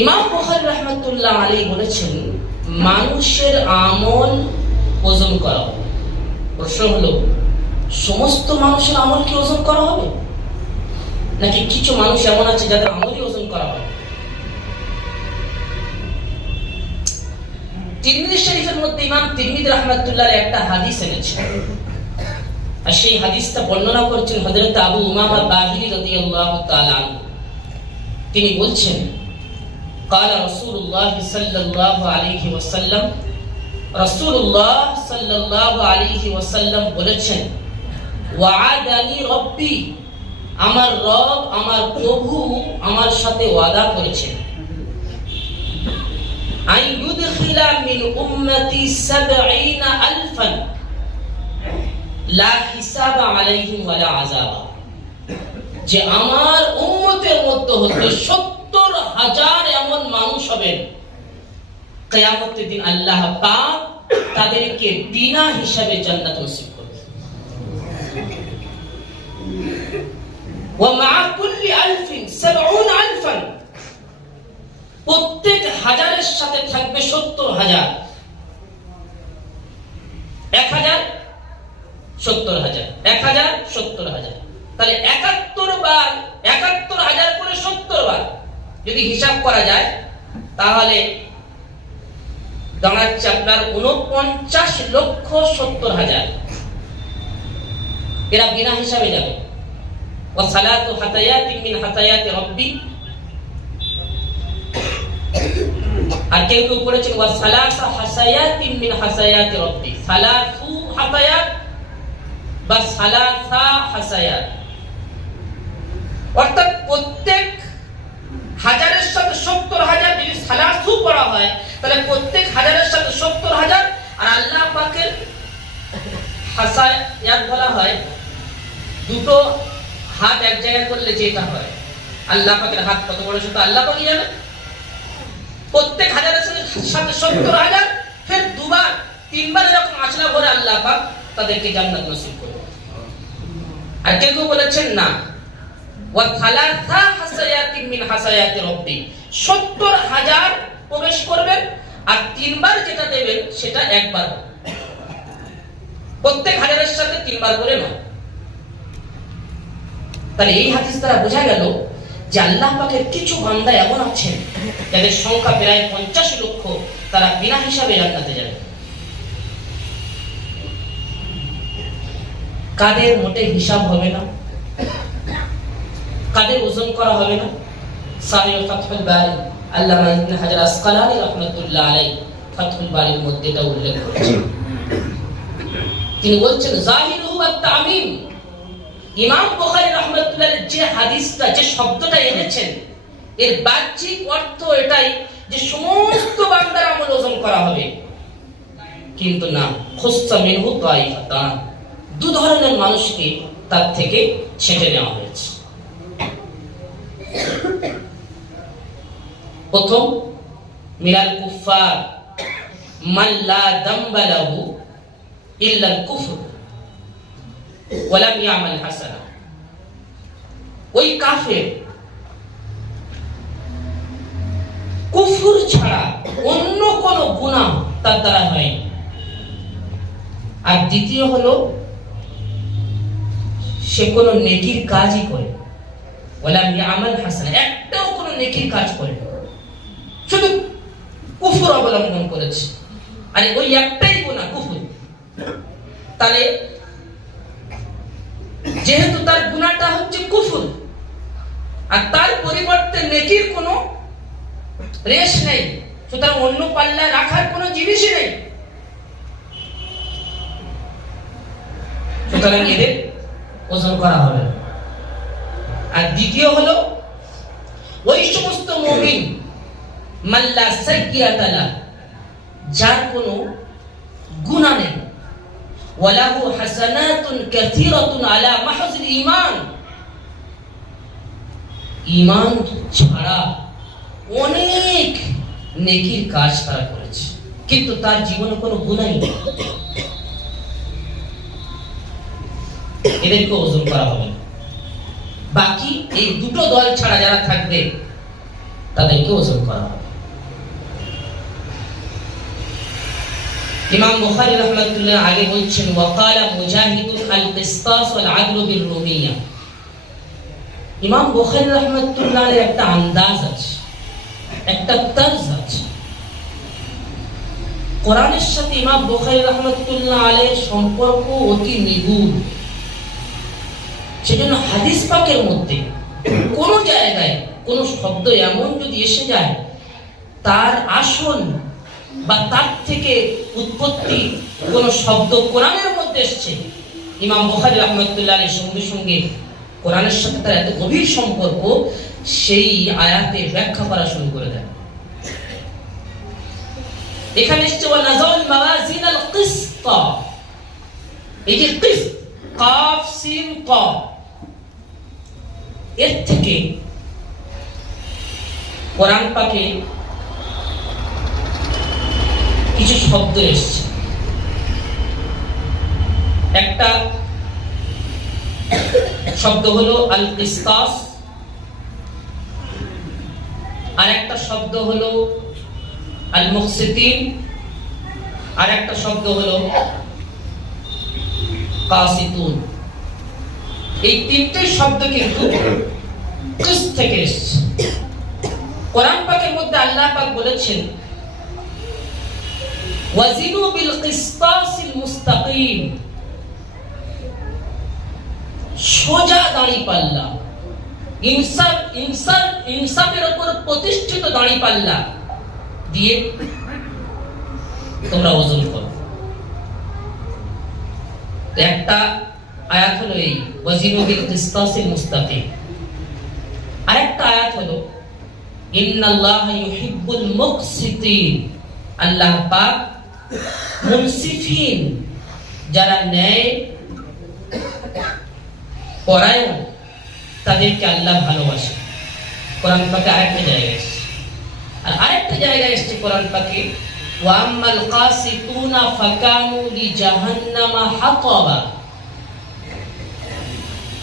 ইমাম বুখারী রাহমাতুল্লাহ আলাইহি বলেছেন, মানুষের আমল ওজন করা হবে। প্রশ্ন হলো, সমস্ত মানুষের আমল কি ওজন করা হবে, নাকি কিছু মানুষ এমন আছে যাদের আমলই ওজন করা হবে? তিরমিজি শরীফের মধ্যে ইমাম তিরমিজি রাহমাতুল্লাহ একটা হাদিস এনেছেন, আর সেই হাদিসটা বর্ণনা করেছেন হযরত আবু উমামা বাহিলী রাদিয়াল্লাহু তাআলা আনহু। তিনি বলছেন, قال رسول الله صلى الله عليه وسلم, রাসূলুল্লাহ সাল্লাল্লাহু আলাইহি ওয়াসাল্লাম বলেছেন, ওয়া'আদানি রব্বি, আমার রব, আমার প্রভু আমার সাথে ওয়াদা করেছেন, আন ইউদখিলা মিন উম্মতি ৭০,০০০ লা হিসাবা আলাইহিম ওয়ালা আযাবা, যে আমার উম্মতের মধ্যে হতে ৭০,০০০ এমন মানুষ হবেন, কিয়ামতের দিন আল্লাহ পাক তাদেরকে বিনা হিসাবে জান্নাত নসিব করবেন। ওয়া মা কুল্লি আলফিন ৭০,০০০, প্রত্যেক হাজারের সাথে থাকবে ৭০,০০০। ১,০০০ ৭০,০০০, ১,০০০ ৭০,০০০, তাহলে ৭১ বার ৭১,০০০ করে ৭০ বার যদি হিসাব করা যায়, তাহলে দাঁড়াচ্ছে আপনার ৪৯,৭০,০০০। এরা বিনা হিসাবে যাবে। ওয়া সালাতু হাতায়াতিন মিন হাতায়াতি রাব্বি, আর কেউ কেউ পড়েছেন ওয়া সালাসা হাসায়াতিন মিন হাসায়াতি রাব্বি, সালাসু হাতায়াত বা সালাসা হাসায়াত, অর্থাৎ প্রত্যেক হাজারের সাথে ৭০,০০০ যদি সালাসু পড়া হয়, তাহলে প্রত্যেক হাজারের সাথে ৭০,০০০। আর আল্লাহ পাকের হাসায়াত বলা হয় দুটো হাত এক জায়গায় করলে যেটা হয়। আল্লাহ পাকের হাত কত বড় সেটা আল্লাহ পাকই জানে। প্রত্যেক হাজারের সাথে ৭০,০০০, ফের দুবার তিনবার যখন আসলা ভরে আল্লাহ পাক তাদেরকে জান্নাত নসিব করবে। আর কেউ কেউ বলেছেন না, ওয়া সালাসা হাসায়াতিন মিন হাসায়াতি রাব্বি, ৭০,০০০ প্রবেশ করবেন, আর তিনবার যেটা দেবেন সেটা একবার, প্রত্যেক হাজারের সাথে তিনবার করে নয়। তাহলে এই হাদিস দ্বারা বোঝা গেল যে আল্লাহ পাকের কিছু বান্দা এমন আছেন যাদের সংখ্যা প্রায় ৫০ লক্ষ, তারা বিনা হিসাবে জান্নাতে যাবে। কাদের মোটে হিসাব হবে না, কাদের ওজন করা হবে না, সাহিহ ফাতহুল বারী আল্লামা ইবনে হাজার আসকালানী রাহমাতুল্লাহ আলাইহি ফাতহুল বারীর মধ্যে এটা উল্লেখ করেছেন। তিনি বলছেন, জাহিরুহু আত-তামিম, ইমাম বুখারী রাহমাতুল্লাহ যে হাদিসটা, যে শব্দটা এনেছেন, এর বাহ্যিক অর্থ এটাই যে সমস্ত বান্দার আমল ওজন করা হবে, কিন্তু না, খুসসা মিনহু তাইফাতান, দু ধরনের মানুষকে তার থেকে ছেঁটে নেওয়া হয়েছে। প্রথম, মিনাল কুফার মান লা দামবা লাহু ইল্লা আল কুফর ওয়া লাম ইয়ামাল হাসানা, ওই কাফের কুফর ছাড়া অন্য কোন গুনাহ তার দ্বারা হয়নি। আর দ্বিতীয় হলো, সে কোনো নেকির কাজই করে, ওয়া লাম ইয়ামাল হাসানা, একটাও কোনো নেকির কাজ করে না, শুধু কুফর অবলম্বন করেছে। আর ওই একটাই গুনাহ কুফর, তাহলে যেহেতু তার গুনাহটা হচ্ছে কুফর, আর তার পরিবর্তে নেকির কোনো রেশ নেই, সুতরাং অন্য পাল্লায় রাখার কোনো জিনিসই নেই, সুতরাং এদের ওজন করা হবে। আর দ্বিতীয় হলো, ওই সমস্ত মুমিন মাল্লা সাইয়্যাতা লা, যার কোনো গুনাহ নেই, ওয়ালাহু হাসানাতুন কাসীরাতুন আলা মাহজিল ঈমান, ঈমান ছাড়া অনেক নেকির কাজ তারা করেছে, কিন্তু তার জীবনে কোনো গুনাহই নেই, এদেরকে ওজন করা হবে। বাকি এই দুটো দল ছাড়া যারা থাকবে তাদেরকে ওজন করা হবে। ইমাম বুখারী রাহমাতুল্লাহ আগে বলছেন ওয়াকালা মুজাহিদুন আল কিসতাস ওয়াল আদলু বিল রুমিয়া। ইমাম বুখারী রাহমাতুল্লাহ এর একটা আন্দাজ আছে, একটা তরজ আছে। কোরআনের সাথে ইমাম বুখারী রাহমাতুল্লাহ আলাইহির সম্পর্ক অতি নিবিড়। সেজন্য হাদিস পাকের মধ্যে কোন জায়গায় কোন শব্দ এমন যদি এসে যায় তার আসল বা তার থেকে উৎপত্তি কোন শব্দ কোরআনের মধ্যে এসেছে, ইমাম বুখারী রাহমাতুল্লাহ আলাইহির সঙ্গে সঙ্গে কোরআনের সাথে তার এত গভীর সম্পর্ক, সেই আয়াতের ব্যাখ্যা করা শুরু করে দেয়। এখানে এসেছে ওয়া নাযাউল মাওয়াজিন আল কিসত, এই যে কিসত কাফ সিন কা, এর থেকে কোরআন পাকে কিছু শব্দ এসেছে। একটা শব্দ হলো আল কিসতাস, আর একটা শব্দ হলো আল মুকসিতিন, আর একটা শব্দ হলো কাসিতুন। এই তিনটে শব্দ কিন্তু কিস থেকে এসেছে। কোরআন পাকের মধ্যে আল্লাহ পাক বলেছেন ওয়াজিনু বিল কিসতাসিল মুস্তাকিম, সোজা দাঁড়িপাল্লা, ইনসাফের উপর প্রতিষ্ঠিত দাঁড়িপাল্লা দিয়ে তোমরা ওজন করো। একটা আয়াত হলো এই ওয়াজিনু বিল কিসতাসিল মুস্তাকিম, আরেকটা আয়াত হলো ইন্নাল্লাহা ইউহিব্বুল মুকসিতিন, আল্লাহ পাক মুনসিফিন যারা ন্যায় পরায়ণ তাদেরকে আল্লাহ ভালোবাসে। কোরআন পাকে আরেকটা জায়গায় এসেছে, আর আরেকটা জায়গায় এসেছে কোরআন পাকে ওয়া আম্মাল কাসিতুনা ফাকানু লিজাহান্নামা হাতাবা,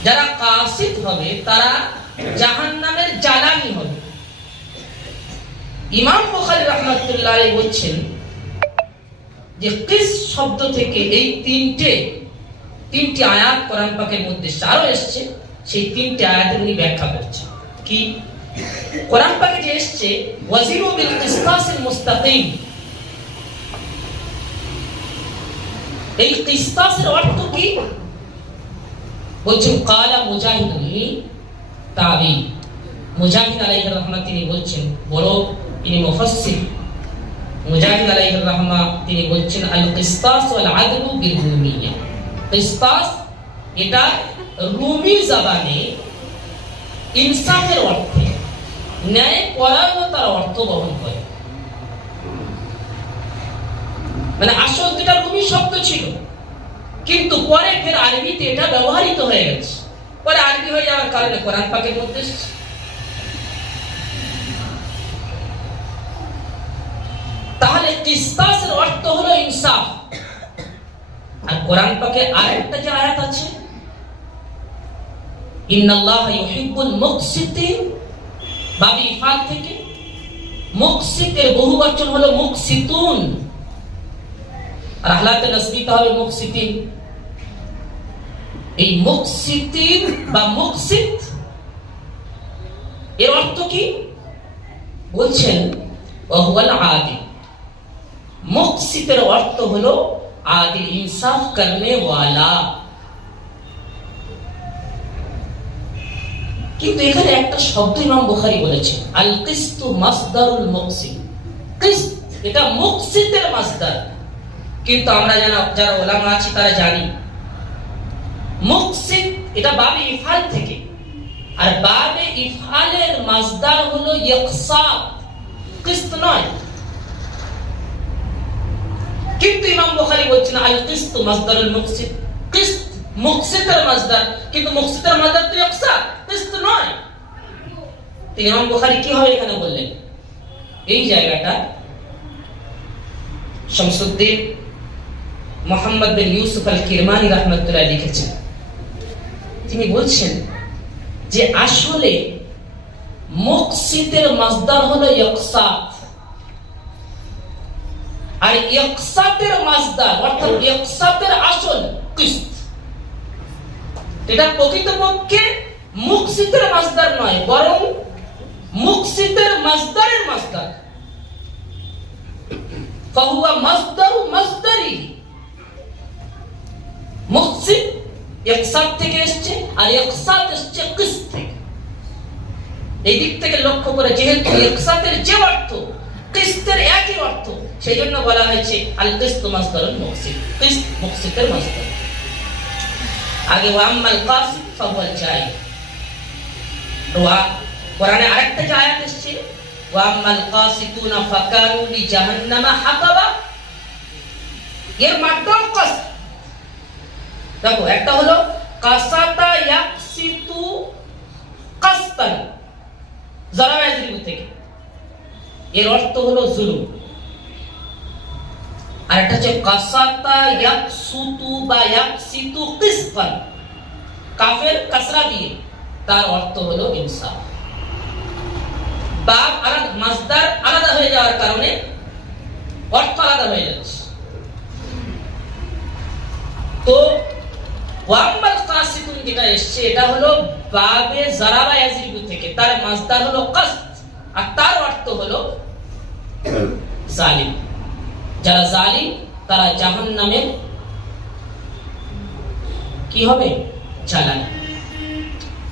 যারা কাসিত হবে তারা জাহান্নামের জ্বালানি হবে। ইমাম বুখারী রাহমাতুল্লাহ আলাইহি বলছেন যে কিস শব্দ থেকে এই তিনটি আয়াত কোরআন পাকের মধ্যে আরো এসেছে, সেই তিনটি আয়াতের উনি ব্যাখ্যা করছেন। কি কোরআন পাকে যে এসেছে ওয়াজিনু বিল কিসতাসিল মুস্তাকিম, এই কিসতাসের অর্থ কি বলছেন কালা মুজাহিদ, তাবি মুজাহিদ আলাইহির রাহমাত তিনি বলছেন, বড় ইনি মুফাসসির মুজাহিদ আলাইহির রাহমাত তিনি বলছেন আল কিসতাস ওয়াল আদলু বিল রুমিয়া। কিসতাস এটা রুমি জবানে ইনসাফের অর্থে ন্যায় পরায়ণতার অর্থ বহন করে। মানে আসল যেটা রুমি শব্দ ছিল, কিন্তু পরে ফের আরবিতে এটা ব্যবহৃত হয়ে গেছে, পরে আরবি হয়ে যাওয়ার কারণে কোরআন পাকের মধ্যে এসেছে। তাহলে কিসতাসের অর্থ হলো ইনসাফ। আর কোরআন পাকে আরেকটা যে আয়াত আছে ইন্নাল্লাহা ইউহিব্বুল মুকসিতিন, বাবি ইফাল থেকে মুকসিতের বহুবচন হলো মুকসিতুন, আর আহলাতে নাসবিতে হবে মুকসিতিন। এই মুকসিতিন বা মুকসিত এর অর্থ কি বলছেন ওয়া হুয়াল আদিল। মুকসিতের অর্থ হলো আদিল, ইনসাফ করনে ওয়ালা। কিন্তু এখানে একটা শব্দ ইমাম বুখারী বলেছেন আল কিস্তু মাসদারুল মুকসিত, কিস্ত এটা মুকসিতের মাসদার। কিন্তু আমরা যারা উলামা আছি তারা জানি মুকসিত এটা বাবে ইফআল থেকে, আর বাবে ইফআলের মাসদার হলো ইকসাদ, কিস্ত নয়। কিন্তু ইমাম বুখারী বলছেন আল কিস্তু মাসদারুল মুকসিত, কিস্ত মুকসিতের মাসদার, কিন্তু মুকসিতের মাসদার তো ইকসাদ, কিস্ত নয়। তো ইমাম বুখারী কি হবে এখানে বললেন, এই জায়গাটা শামসুদ্দিন মুহাম্মদ বিন ইউসুফ আল কিরমানি রাহমাতুল্লাহ লিখেছেন। তিনি বলছেন যে আসলে মুকসিতের মাসদার হলো ইকসাত, আর ইকসাতের মাসদার অর্থাৎ ইকসাতের আসল কিস্ত। এটা প্রকৃতপক্ষে মুকসিতের মাসদার নয়, বরং মুকসিতের মাসদারের মাসদার। ফাহুয়া মাসদারু মাসদারি। মুকসিত ইকসাত থেকে এসেছে, আর ইকসাত এসেছে কিস্ত থেকে। এই দিক থেকে লক্ষ্য করে যেহেতু ইকসাতের যে অর্থ কিস্তের একই অর্থ, সেই জন্য বলা হয়েছে আল কিস্ত মাসদারুল মুকসিত, কিস্ত মুকসিতের মাসদার। আগে ওয়া আম্মাল কাসিদ ফাহুয়াল জাইদ। কোরআনে আরেকটা যে আয়াত এসেছে ওয়া আম্মাল কাসিতুনা ফাকানু লিজাহান্নামা হাতাবা, এর মাধ্যম কাসদ। দেখো একটা হলো কাসাতা ইয়াকসিতু কাসতান, যারা মাযরিব থেকে, এর অর্থ হলো জুলুম। আর একটা হচ্ছে কাসাতা ইয়াকসুতু বা ইয়াকসিতু কিসতান, কাফের কাসরা দিয়ে, তার অর্থ হলো ইনসাফ। বাব আলাদা, মাসদার আলাদা হয়ে যাওয়ার কারণে অর্থ আলাদা হয়ে যাচ্ছে। তো ওয়াম্মাল কাসিতুন যেটা এসেছে এটা হলো বাবে যারাবা ইয়াজিবু থেকে, তার মাসদার হলো কাসদ, আর তার অর্থ হলো জালিম। যারা জালিম তারা জাহান্নামের কি হবে? জ্বালানি।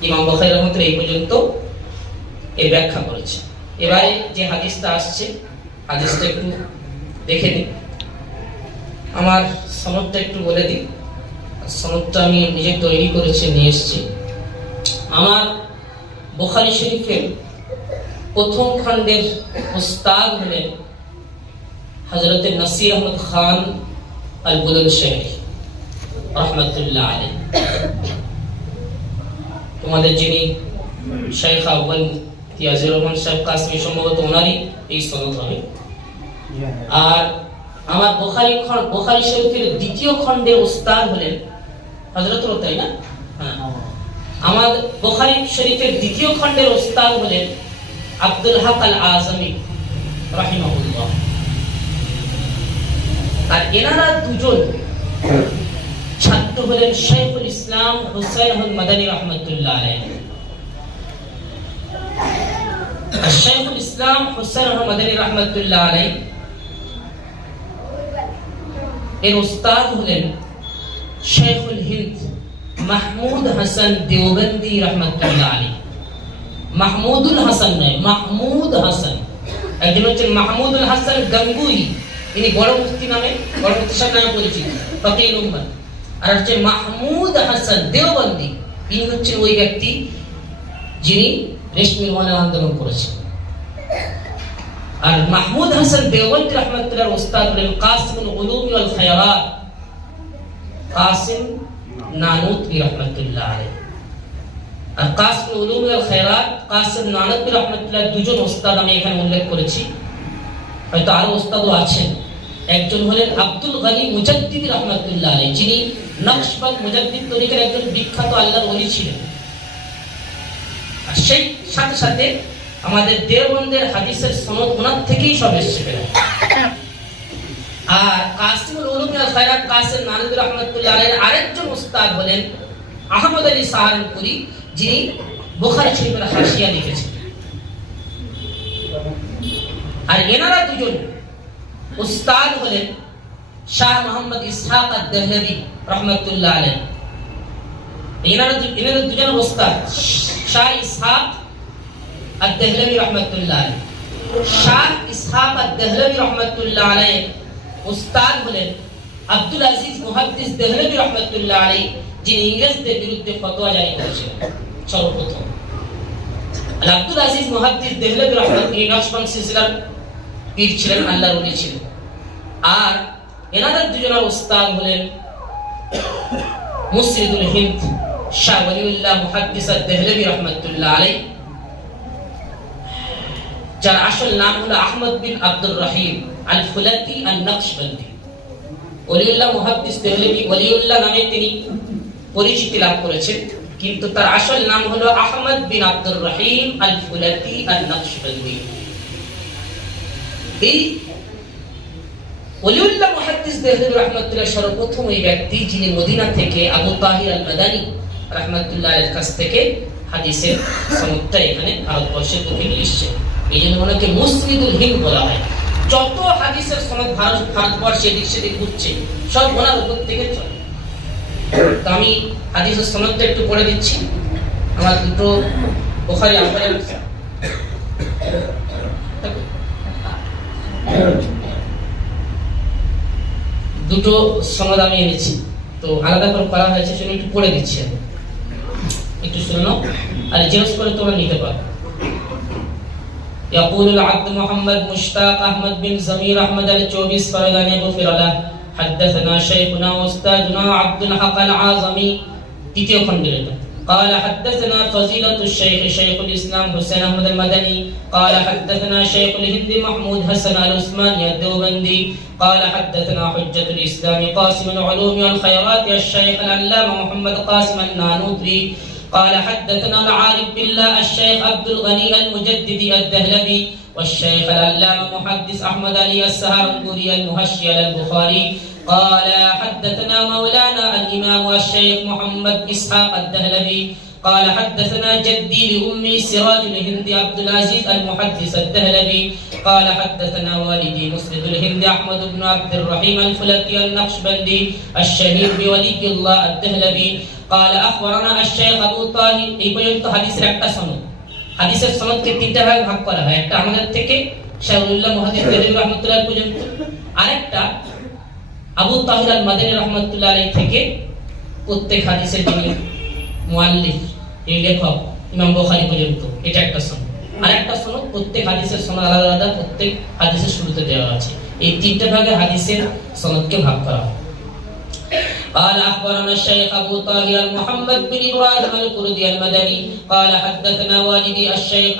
ইমাম বুখারী রাহমাতুল্লাহ এই পর্যন্ত এই ব্যাখ্যা করেছে। এবারে যে হাদিসটা আসছে, হাদিসটা একটু দেখে নিই। আমার সনদটা একটু বলে দিই। সনদটা আমি নিজে তৈরি করেছি, নিয়ে এসেছি। আমার বুখারী শরীফের প্রথম খণ্ডের উস্তাদ হলেন হযরত নাসির আহমদ খান আল বুলুনশহরি রাহমাতুল্লাহ আলাইহি। তোমাদের যিনি শাইখ আউয়াল মুফতি রহমান সাহেব কাসমি, সম্ভবত ওনারই এই সনদ হবে। আর আমার বুখারী শরীফের দ্বিতীয় খণ্ডের উস্তাদ হলেন হযরত, তাই না? হ্যাঁ, আমার বুখারী শরীফের দ্বিতীয় খণ্ডের উস্তাদ হলেন আব্দুল হক আল আযমি রাহিমাহুল্লাহ। আর এনারা দুজন ছাত্র হলেন শাইখুল ইসলাম হুসাইন আহমদ মাদানী রাহমাতুল্লাহ আলাইহি। শাইখুল ইসলাম হুসাইন আহমদ মাদানী রাহমাতুল্লাহ আলাইহি এর উস্তাদ হলেন শাইখুল হিন্দ মাহমুদ হাসান দেওবন্দি রাহমাতুল্লাহ আলাইহি। মাহমুদুল হাসান নয়, মাহমুদ হাসান। একজন হচ্ছেন মাহমুদুল হাসান গঙ্গুই, ইনি বড় মুফতি নামে, বড় মুফতি সাহেব নামে পরিচিত, ফকিহুল উম্মাহ। আর হচ্ছে মাহমুদ হাসান দেওবন্দি, ইনি হচ্ছেন ওই ব্যক্তি যিনি রেশমি রওয়ানা আন্দোলন করেছেন। আর মাহমুদ হাসান দেওবন্দি রাহমাতুল্লাহ উস্তাদ হলেন কাসিমুল উলুম ওয়াল খায়রাত কাসিম নানুতবি রাহমাতুল্লাহ আলাইহি। আর কাসিমুল উলুম ওয়াল খায়রাত কাসিম নানুতবি রাহমাতুল্লাহ দুজন উস্তাদ আমি এখানে উল্লেখ করেছি, হয়তো আরো উস্তাদও আছেন। একজন হলেন আব্দুল গনি মুজাদ্দিদি রাহমাতুল্লাহ আলাইহি, যিনি নকশবন্দ মুজাদ্দিদ তরিকার একজন বিখ্যাত আল্লাহর ওলি ছিলেন। আর সেই সাথে সাথে আমাদের দেওবন্দের হাদিসের সনদ ওনার থেকেই সব এসেছে। আর কাসিমুল উলুম ওয়াল খায়রাত কাসিম নানুতবি রাহমাতুল্লাহ আলাইহির আরেকজন উস্তাদ হলেন আহমদ আলী সাহারানপুরি, যিনি বুখারী শরীফের হাশিয়া লিখেছেন। আর এনারা দুজন উস্তাদ হলেন শাহ মোহাম্মদ ইসহাক আদ-দেহলভী রাহমাতুল্লাহ আলাইহি। এনারা দুজন উস্তাদ শাহ ইসহাক আদ-দেহলভী রাহমাতুল্লাহ আলাইহি। শাহ ইসহাক আদ-দেহলভী রাহমাতুল্লাহ আলাইহি উস্তাদ হলেন আব্দুল আজিজ মুহাদ্দিস দেহলভী রাহমাতুল্লাহ আলাইহি, যিনি ইংরেজদের বিরুদ্ধে ফতোয়া জারি করেছিলেন সর্বপ্রথম। আব্দুল আজিজ মুহাদ্দিস দেহলভী রাহমাতুল্লাহ নকশবন্দ সিলসিলার পীর ছিলেন, আল্লাহর ওলি ছিলেন। আর এনাদের দুজনের উস্তাদ হলেন মুসরিদুল হিন্দ শাহ ওলিউল্লাহ মুহাদ্দিস আদ-দেহলভী রাহমাতুল্লাহ আলাইহি, যার আসল নাম হলো আহমদ বিন আব্দুর রহিম আল ফুলাতি আন-নকশবন্দি। ওলিউল্লাহ মুহাদ্দিস দেহলভী ওলিউল্লাহ নামে তিনি পরিচিতি লাভ করেছেন, কিন্তু তার আসল নাম হলো আহমদ বিন আব্দুর রহিম আল ফুলাতি আল নকশবন্দি। এই ওলিউল্লাহ মুহাদ্দিস দেহলভী রাহমাতুল্লাহ সর্বপ্রথম এই ব্যক্তি যিনি মদিনা থেকে আবু তাহির আল মাদানী রাহমাতুল্লাহ এর কাছ থেকে হাদিসের সনদটা এখানে ভারতবর্ষের বুকে নিয়ে এসেছে। এই জন্য ওনাকে মুসনিদুল হিন্দ বলা হয়। যত হাদিসের সনদ ভারতবর্ষে এদিক সেদিক ঘুরছে সব ওনার উপর থেকে চলে। তো আমি হাদিসের সনদটা একটু পড়ে দিচ্ছি। আমার দুটো বুখারী আমলে দুটো সনদ আমি এনেছি, তো আলাদা করে করা হয়েছে, সেটা একটু পড়ে দিচ্ছি আমি, একটু শুনো আর জেরক্স করে তোমরা নিতে পারো। يقول العبد محمد مشتاق أحمد بن زمير أحمد الجوبيس فرغاني غفر له حدثنا شيخنا واستاذنا عبد الحق العاظمي تيتيو خندلنا قال حدثنا فضيلة الشيخ شيخ الإسلام حسين أحمد المدني قال حدثنا شيخ الهند محمود حسن العثماني الدوبندي قال حدثنا حجة الإسلام قاسم العلوم والخيرات الشيخ العلامة محمد قاسم النانوتري قال حدثنا العارف بالله الشيخ عبد الغني المجددي الدهلبي والشيخ العلامة محدث أحمد علي السهرنبوري المهشي البخاري قال حدثنا مولانا الإمام الشيخ محمد إسحاق الدهلبي قال حدثنا جدي لأمي سراج الهند عبد العزيز المحدث الدهلبي قال حدثنا والدي مسند الهند أحمد بن عبد الرحيم الفلكي النقشبندي الشهير بولي الله الدهلبي قال أخبرنا الشيخ أبو طاهر এই পর্যন্ত হাদিসের একটা সনদ। হাদিসের সনদকে তিনটা ভাগে ভাগ করা হয়। একটা আমাদের থেকে শাহরুল্লাহ মুহাদ্দিস দেহলভী রাহমাতুল্লাহ পর্যন্ত, আরেকটা আবু তাহির আল মাদানী রাহমাতুল্লাহ আলাইহি থেকে প্রত্যেক হাদিসের যিনি মুআল্লিফ এই লেখক ইমাম বুখারী পর্যন্ত, এটা একটা সনদ। আরেকটা সনদ প্রত্যেক হাদিসের সনদ আলাদা আলাদা প্রত্যেক হাদিসের শুরুতে দেওয়া আছে। এই তিনটা ভাগে হাদিসের সনদকে ভাগ করা হয়। قال أخبرنا الشيخ أبو طاهر محمد بن إبراهيم الكردي المدني قال حدثنا والدي الشيخ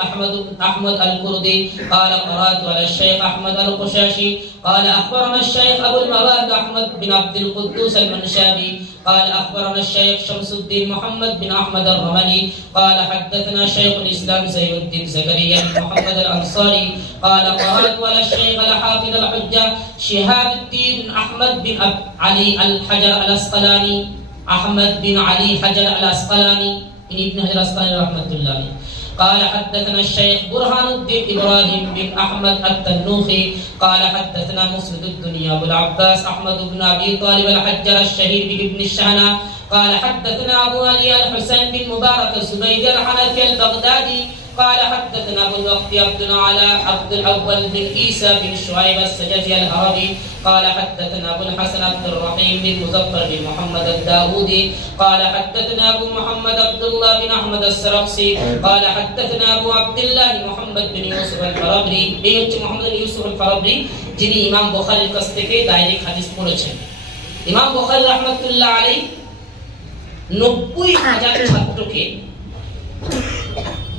أحمد الكردي قال قرأت على الشيخ أحمد القشاشي قال أخبرنا الشيخ أبو المواد أحمد بن عبد القدوس المنشابي قال أخبرنا الشيخ شمس الدين محمد بن أحمد الرملي قال حدثنا شيخ الإسلام زين الدين زكريا بن محمد الأنصاري قال قرأت على الشيخ الحافظ الحجة شهاب الدين أحمد بن علي الحجر الأسقلاني أحمد بن علي حجر الأسقلاني ابن حجر الأسقلاني رحمة الله قال حدثنا الشيخ برهان الدين إبراهيم بن أحمد التنوخي قال حدثنا مسند الدنيا أبو العباس أحمد بن أبي طالب الحجر الشهير بابن الشهنة قال حدثنا أبو علي الحسين بن مبارك الزبيدي الحنفي البغدادي قال حدثنا أبو الوقت عبد الأول بن عيسى بن شعيب السجزي الهربي قال حدثنا أبو الحسن عبد الرحيم بن مظفر بن محمد الداودي قال حدثنا أبو محمد عبد الله بن أحمد السرقسي قال حدثنا أبو عبد الله محمد بن يوسف الفرابري এই হচ্ছে মোহাম্মদ বিন ইউসুফ আল-ফারাবরি, যিনি ইমাম বুখারীর কাছ থেকে ডাইরেক্ট হাদিস পড়েছেন। ইমাম বুখারী রাহমাতুল্লাহ আলাইহি 90,000 ছাত্রকে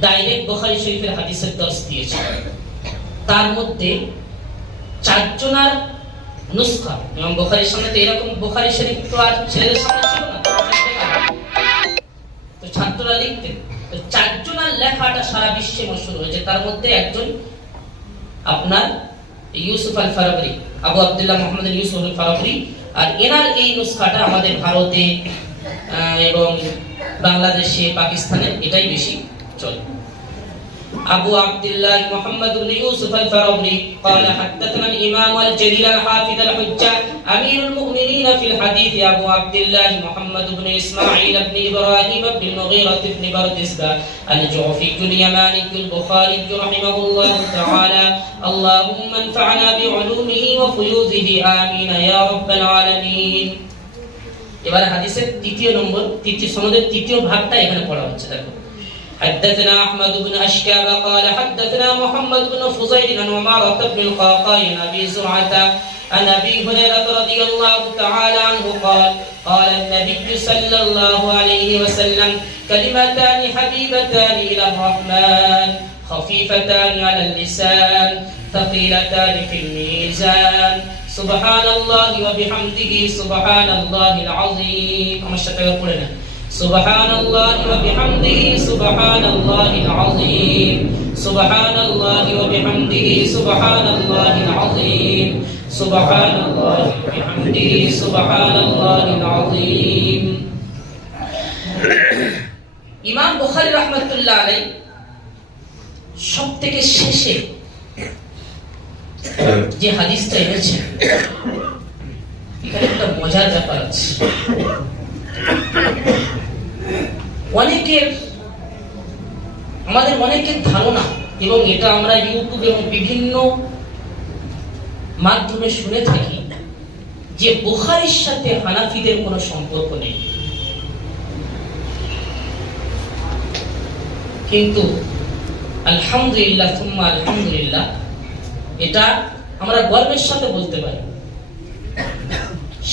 ডাইরেক্ট বুখারী শরীফের হাদিসের দর্স দিয়েছেন। তার মধ্যে 4 জনের নুসখা ইমাম বুখারীর সামনে, তো এরকম বুখারী শরীফ তো আর ছেলেদের সামনে ছিল না, তো ছাত্ররা লিখতেন। তো 4 জনের লেখাটা সারা বিশ্বে মশহুর হয়েছে। তার মধ্যে একজন আপনার ইউসুফ আল-ফারাবরি, আবু আব্দুল্লাহ মুহাম্মদ ইউসুফ আল-ফারাবরি। আর এনার এই নুসখাটা আমাদের ভারতে এবং বাংলাদেশে, পাকিস্তানে এটাই বেশি চলে। أبو عبد الله محمد بن يوسف الفرابري قال حدثنا الإمام الجليل الحافظ الحجة أمير المؤمنين في الحديث أبو عبد الله محمد بن إسماعيل بن إبراهيم بن المغيرة بن بردسبة الجعفي اليماني البخاري رحمه الله تعالى اللهم انفعنا بعلومه وفيوزه آمين يا رب العالمين। এবারে হাদিসের তৃতীয় সনদের তৃতীয় ভাগটা এখানে পড়া হচ্ছে। দেখো حدثنا أحمد بن أشكاب قال حدثنا محمد بن فضيل عن عمارة بن القعقاع عن أبي زرعة عن أبي هريرة رضي الله تعالى عنه قال قال النبي صلى الله عليه وسلم كلمتان حبيبتان إلى الرحمن خفيفتان على اللسان ثقيلتان في الميزان سبحان الله وبحمده سبحان الله العظيم। আমার সাথে পড়ে না সুবহানাল্লাহি ওয়া বিহামদিহি সুবহানাল্লাহিল আযীম, সুবহানাল্লাহি ওয়া বিহামদিহি সুবহানাল্লাহিল আযীম, সুবহানাল্লাহি ওয়া বিহামদিহি সুবহানাল্লাহিল আযীম। ইমাম বুখারী রাহমাতুল্লাহ আলাইহি সবথেকে শেষে যে হাদিসটা এনেছেন, এখানে একটা মজার ব্যাপার আছে। অনেকের ধারণা, এবং এটা আমরা ইউটিউব এবং বিভিন্ন মাধ্যমে শুনে থাকি, যে বুখারীর সাথে হানাফিদের কোনো সম্পর্ক নেই। কিন্তু আলহামদুলিল্লাহ সুম্মা আলহামদুলিল্লাহ, এটা আমরা গর্বের সাথে বলতে পারি,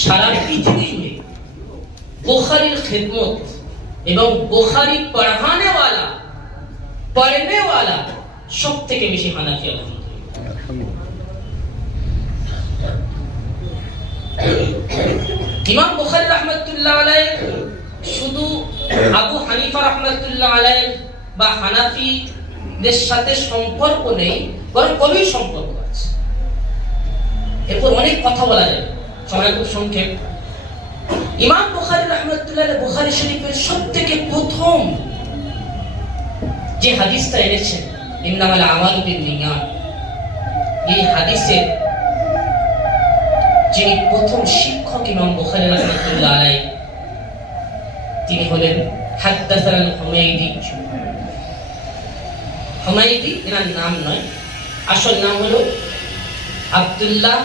সারা পৃথিবী জুড়ে বুখারীর খিদমত এবং বুখারী পড়নে ওয়ালা সব থেকে বেশি হানাফি। ইমাম বুখারী রাহমাতুল্লাহ আলাইহি শুধু আবু হানিফা রাহমাতুল্লাহ আলাইহি বা হানাফিদের সাথে সম্পর্ক নেই, বরং গভীর সম্পর্ক আছে। এরপর অনেক কথা বলা যায়, সময় খুব সংক্ষেপ। ইমাম বুখারী রাহমাতুল্লাহ আলাইহি বুখারী শরীফের সবথেকে প্রথম যে হাদিসটা এনেছেন, ইন্নামাল আমালু বিন্নিয়াত, এই হাদিসের যিনি প্রথম শিক্ষক ইমাম বুখারী রাহমাতুল্লাহ আলাইহি, তিনি হলেন হাদাসানা হুমাইদি। হুমাইদি এর নাম নয়, আসল নাম হলো আব্দুল্লাহ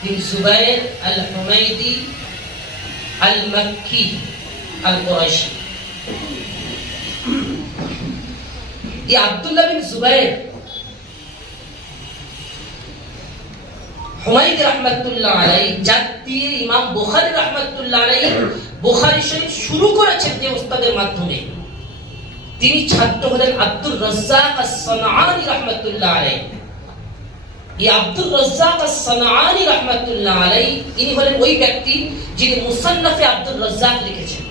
বিন জুবাইর আল হুমাইদি আল মক্কি আল কুরাইশি। এই আব্দুল্লাহ বিন জুবাইর হুমাইদি রাহমাতুল্লাহ আলাইহি, যার দিয়ে ইমাম বুখারী রাহমাতুল্লাহ আলাইহি বুখারী শরীফ শুরু করেছেন যে উস্তাদের মাধ্যমে, তিনি ছাত্র হলেন আব্দুর রাজ্জাক আস-সানআনী রাহমাতুল্লাহ আলাইহি। এই আব্দুর রাজ্জাক আস-সানআনী রাহমাতুল্লাহ আলাইহি ইনি হলেন ওই ব্যক্তি যিনি মুসান্নাফে আব্দুর রাজ্জাক লিখেছেন।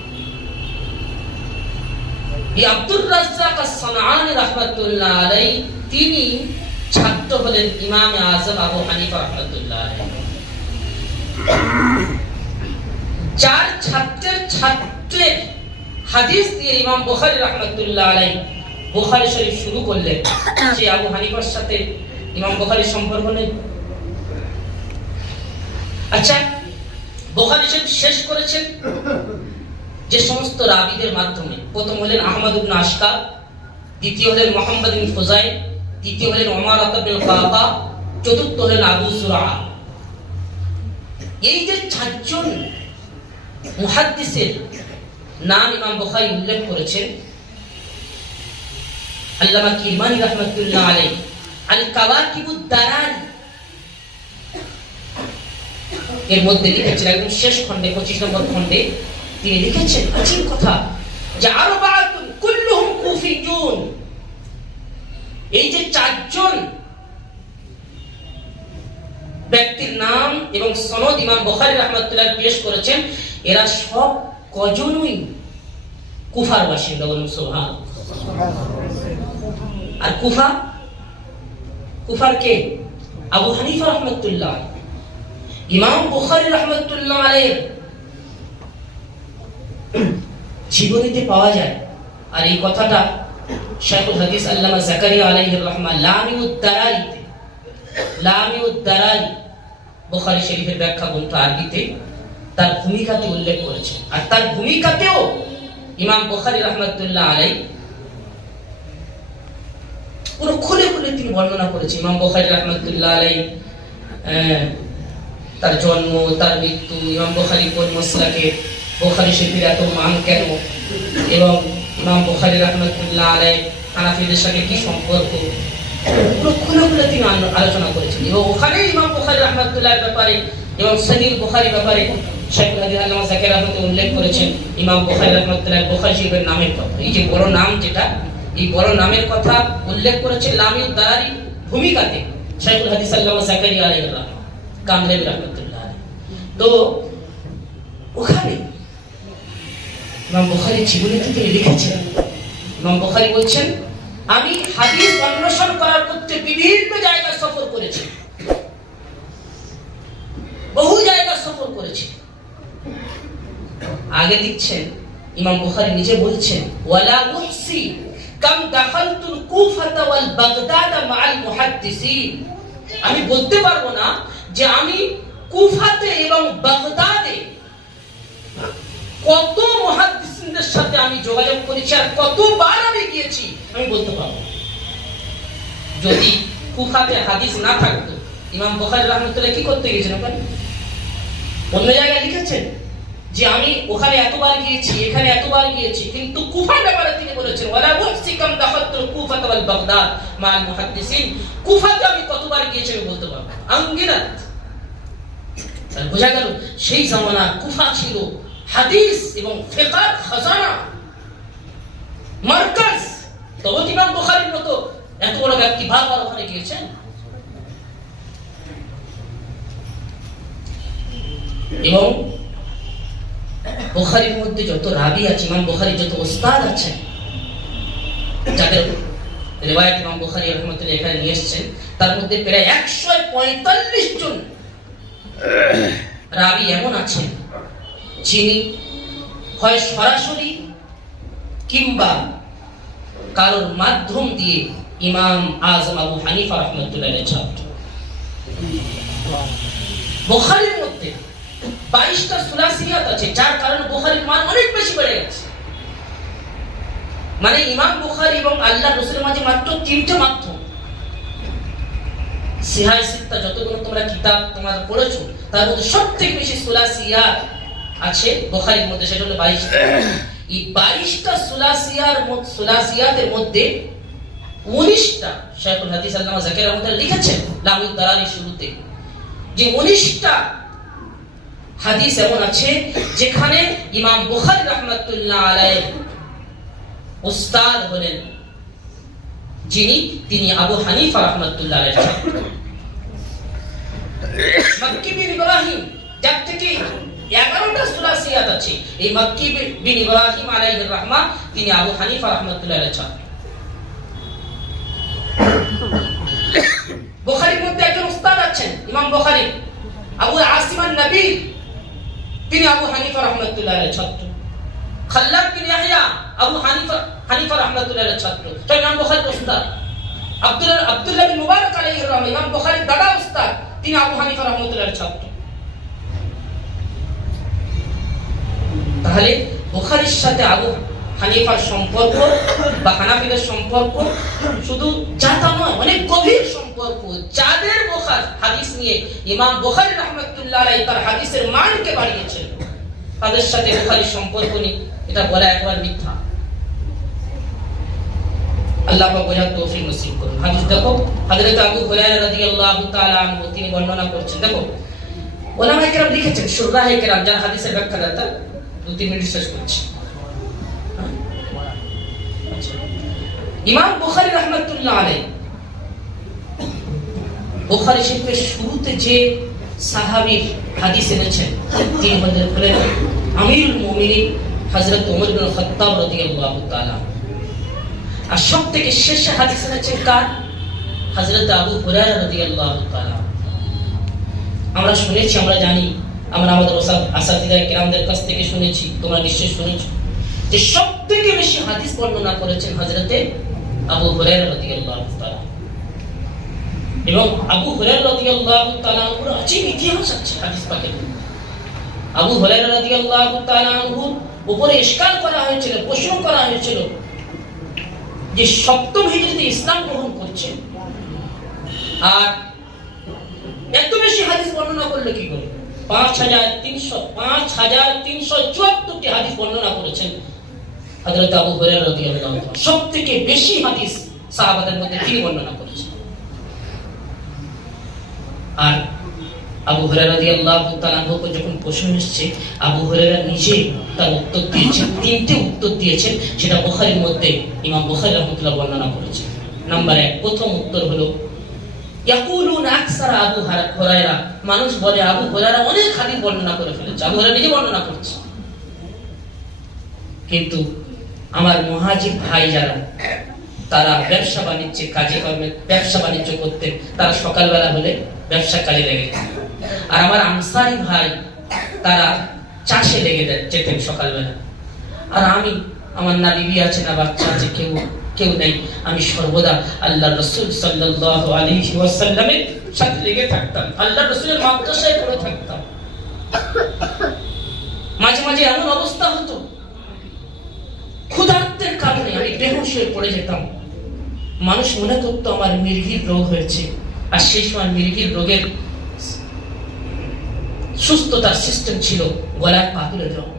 এই আব্দুর রাজ্জাক আস-সানআনী রাহমাতুল্লাহ আলাইহি তিনি ছাত্র হলেন ইমাম আযম আবু হানিফা রাহমাতুল্লাহ আলাইহি, যার ছাত্রের হাদিস দিয়ে ইমাম বুখারী রাহমাতুল্লাহ আলাইহি বুখারী শরীফ শুরু করলেন। সে আবু হানিফার সাথে ইমাম বুখারীর সম্পর্ক নেই। আচ্ছা, বুখারী শরীফ শেষ করেছেন যে সমস্ত রাবীদের মাধ্যমে। প্রথম হলেন আহমদ ইবনে আশকার, দ্বিতীয় হলেন মুহাম্মদ ইবনে ফুজাইল, তৃতীয় হলেন ওমর ইবনে কাবা, চতুর্থ হলেন আবু যুরআ। এই যে চারজন মুহাদ্দিসের নাম ইমাম বুখারী উল্লেখ করেছেন, আল্লামা কিরমানী রাহমাতুল্লাহ আলাইহি আল কাওয়াকিবুদ দারারি এর মধ্যে লিখেছেন, একদম শেষ খণ্ডে 25 নম্বর খণ্ডে তিনি লিখেছেন আজীব কথা, যে আরবাআতুন কুল্লুহুম কুফিয়ুন। এই যে চারজন ব্যক্তির নাম এবং সনদ ইমাম বুখারী রাহমাতুল্লাহ পেশ করেছেন, এরা সব কজনই কুফার বাসিন্দা। বলুন সুবহানাল্লাহ। আর কুফার কে? আবু হানিফা রাহমাতুল্লাহ। ইমাম বুখারী রাহমাতুল্লাহ আলাইহি জীবনীতে পাওয়া যায়। আর এই কথাটা শাইখুল হাদিস আল্লামা জাকারিয়া আলাইহির রহমাহ লামিউদ দারারি বুখারী শরীফের ব্যাখ্যা গ্রন্থ আরবিতে তার ভূমিকাতে উল্লেখ করেছেন। আর তার ভূমিকাতেও ইমাম বুখারী রাহমাতুল্লাহ আলাইহি পুরো খুলে তিনি বর্ণনা করেছেন। ইমাম বুখারী রাহমাতুল্লাহ আলাইহি তার জন্ম, তার মৃত্যু, ইমাম বুখারী কোন মাসলাকে, বুখারী শরীফের এত মান কেন, এবং ইমাম বুখারী রাহমাতুল্লাহ আলাইহি হানাফিদের সাথে কি সম্পর্ক, পুরো খুলে তিনি আলোচনা করেছেন। এবং ওখানে ইমাম বুখারী রাহমাতুল্লাহর ব্যাপারে এবং সহিহ বুখারী ব্যাপারে শাইখুল হাদিস আল্লামা জাকারিয়া রাহমাতুল্লাহ উল্লেখ করেছেন ইমাম বুখারী রাহমাতুল্লাহ বুখারী শরীফের নামের কথা। এই যে বড় নাম, যেটা এই বড় নামের কথা উল্লেখ করেছেন লামিউদ দারারি ভূমিকাতে শাইখুল হাদিস আল্লামা জাকারিয়া আলাইহির রহমাহ কামলেবি রাহমাতুল্লাহ। তো ওখানে ইমাম বুখারী জীবনীতে তিনি লিখেছেন, ইমাম বুখারী বলছেন, আমি হাদিস অন্বেষণ করার করতে বিভিন্ন জায়গায় সফর করেছি, বহু জায়গা সফর করেছি। আগে দিচ্ছেন ইমাম বুখারী নিজে বলছেন, ওয়ালা মুহসি কাম দাখালতুল কুফাতা ওয়াল বাগদাদ মাআল মুহাদ্দিসিন, আমি বলতে পারবো না যে আমি কুফাতে এবং বাগদাদে কত মুহাদ্দিসিনদের সাথে আমি যোগাযোগ করেছি আর কতবার আমি গিয়েছি, আমি বলতে পারবো। যদি কুফাতে হাদিস না থাকতো, ইমাম বুখারী রাহমাতুল্লাহ কি করতে গিয়েছেন ওখানে? অন্য জায়গায় লিখেছেন যে আমি ওখানে এতবার গিয়েছি, এখানে এতবার গিয়েছি, কিন্তু কুফার ব্যাপারে তিনি বলেছেন, ওয়ালা মুহসিকাম দাখালতুল কুফাতা ওয়াল বাগদাদ মাআল মুহাদ্দিসিন, কুফাতে আমি কতবার গিয়েছি আমি বলতে পারবো, আঙ্গিনাত। তাহলে বোঝা গেল সেই জামানা কুফা ছিল হাদিস এবং ফিকহ খাজানা মার্কাজ। তবে ইমাম বুখারীর মতো এত বড় ব্যক্তি বারবার ওখানে গিয়েছেন। এবং বুখারীর মধ্যে যত রাবি আছে, ইমাম বুখারীর যত উস্তাদ আছেন, যাদের রিওয়ায়াত ইমাম বুখারী রাহমাতুল্লাহ এখানে নিয়ে এসেছেন, তার মধ্যে প্রায় 145 জন রাবি এমন আছেন যিনি হয় সরাসরি কিংবা কারোর মাধ্যম দিয়ে ইমাম আযম আবু হানিফা রাহমাতুল্লাহর ছাত্র। বুখারীর মধ্যে 22টা সুলাসিয়াত আছে, যার কারণে বুখারীর মান অনেক বেশি বেড়ে গেছে। মানে ইমাম বুখারী এবং আল্লাহর রাসূলের মাঝে মাত্র 3টে মাধ্যম। সিহাহ সিত্তা যতগুলো তোমরা কিতাব তোমরা পড়েছো, তার মধ্যে সবথেকে বেশি সুলাসিয়াত আছে বুখারীর মধ্যে, সেটা হলো 22টা। এই 22টা সুলাসিয়াতের মধ্যে 19টা শাইখুল হাদিস আল্লামা যাকির রহমাতুল্লাহ লিখেছেন লামুদ দারারি শুরুতে, যে 19টা হাদিস এমন আছে যেখানে ইমাম বুখারী রাহমাতুল্লাহ আলাইহি উস্তাদ হলেন তিনি আবু হানিফা রাহমাতুল্লাহ আলাইহি ছাত্র। মক্কি বিন ইব্রাহিম, যার থেকে 11টা সুলাসিয়াত আছে, এই মক্কি বিন ইব্রাহিম আলাইহির রাহমা তিনি আবু হানিফা রাহমাতুল্লাহ আলাইহি ছাত্র। বুখারীর মধ্যে একজন উস্তাদ আছেন ইমাম বুখারী, আবু আসিম আন-নবী, তিনি আবু হানিফা রাহমাতুল্লাহ আলাইহির ছাত্র। খাল্লাদ বিন ইয়াহইয়া আবু হানিফা রাহমাতুল্লাহ আলাইহির ছাত্র, তাই ইমাম বুখারীর উস্তাদ। আব্দুল্লাহ বিন মুবারক আলাইহির রাহমা, ইমাম বুখারীর দাদা উস্তাদ, তিনি আবু হানিফা রাহমাতুল্লাহ আলাইহির ছাত্র। তাহলে বুখারীর সাথে আবু হানিফার সম্পর্ক বা হানাফিদের সম্পর্ক শুধু জাতা নয়, অনেক গভীর সম্পর্ক। যাদের বুখারী হাদিস নিয়ে ইমাম বুখারী রাহমাতুল্লাহ আলাইহি তার হাদিসের মানকে বাড়িয়েছেন, তাদের সাথে বুখারীর সম্পর্ক নেই, এটা বলা একবার মিথ্যা। আল্লাহ পাক বোঝার তৌফিক নসিব করুন। হাদিস দেখো, হযরত আবু হুরায়রা রাদিয়াল্লাহু তাআলা আনহু তিনি বর্ণনা করছেন। দেখো উলামায়ে কেরাম লিখেছেন, শুরাহে কেরাম যারা হাদিসের ব্যাখ্যাদাতা, 2-3 মিনিট শেষ করছি। ইমাম বুখারী রাহমাতুল্লাহ আলাইহি বুখারী শরীফের শুরুতে যে সাহাবীর হাদিস এনেছেন, তিনি হলেন আমিরুল মুমিনিন হযরত ওমর ইবনে খাত্তাব রাদিয়াল্লাহু তাআলা। আর সবথেকে শেষে হাদিস এনেছেন কার? হযরত আবু হুরায়রা রাদিয়াল্লাহু তাআলা। আমরা শুনেছি, আমরা জানি, আমরা আমাদের আসাতিদা কিরামদের কাছ থেকে শুনেছি, তোমরা নিশ্চয়ই শুনেছো, যে সবথেকে বেশি হাদিস বর্ণনা করেছেন হযরতে আবু হুরায়রা রাদিয়াল্লাহু তাআলা। এবং আবু হুরায়রা রাদিয়াল্লাহু তাআলা এর আজীব ইতিহাস আছে হাদিস পাকের। আবু হুরায়রা রাদিয়াল্লাহু তাআলা এর উপরে ইশকাল করা হয়েছিল, প্রশ্ন করা হয়েছিল যে 7ম হিজরিতে ইসলাম গ্রহণ করছেন আর এত বেশি হাদিস বর্ণনা করলে কি করে? 5374টি হাদিস বর্ণনা করেছেন হযরত আবু হুরায়রা রাদিয়াল্লাহু তাআলা। সবথেকে বেশি হাদিস সাহাবাদের মধ্যে তিনি বর্ণনা করেছেন। আর আবু হুরায়রা রাদিয়াল্লাহু তাআলা যখন প্রশ্ন এসেছে, আবু হুরায়রা নিজে তার উত্তর দিয়েছেন, 3টে উত্তর দিয়েছেন, সেটা বুখারীর মধ্যে ইমাম বুখারী রাহমাতুল্লাহ বর্ণনা করেছেন। নাম্বার 1, প্রথম উত্তর হলো ইয়াকুলুন আকসারা আবু হুরায়রা, মানুষ বলে আবু হুরায়রা অনেক হাদিস বর্ণনা করে ফেলেছে, আবু হুরায়রা নিজে বর্ণনা করছে। কিন্তু আমার মুহাজির ভাই যারা, তারা ব্যবসা বাণিজ্যে কাজে কর্মে ব্যবসা বাণিজ্য করতেন, তারা সকালবেলা হলে ব্যবসা কাজে লেগে যেতেন। আর আমার আনসারি ভাই তারা চাষে লেগে যেতেন সকালবেলা। আর আমি, আমার না বিবি আছে না বাচ্চা আছে, কেউ নেই, আমি সর্বদা আল্লাহ রাসূল সাল্লাল্লাহু আলাইহি ওয়াসাল্লামের সাথে লেগে থাকতাম, আল্লাহ রাসূলের মাদ্রাসায় পড়ে থাকতাম। মাঝে মাঝে এমন অবস্থা হতো, ক্ষুধার্তের কারণে আমি বেহুঁশ হয়ে পড়ে যেতাম। মানুষ মনে করতো আমার মির্গির রোগ হয়েছে, আর সেই সময় মির্গির রোগের সুস্থতার সিস্টেম ছিল গলায় পা তুলে দেওয়া।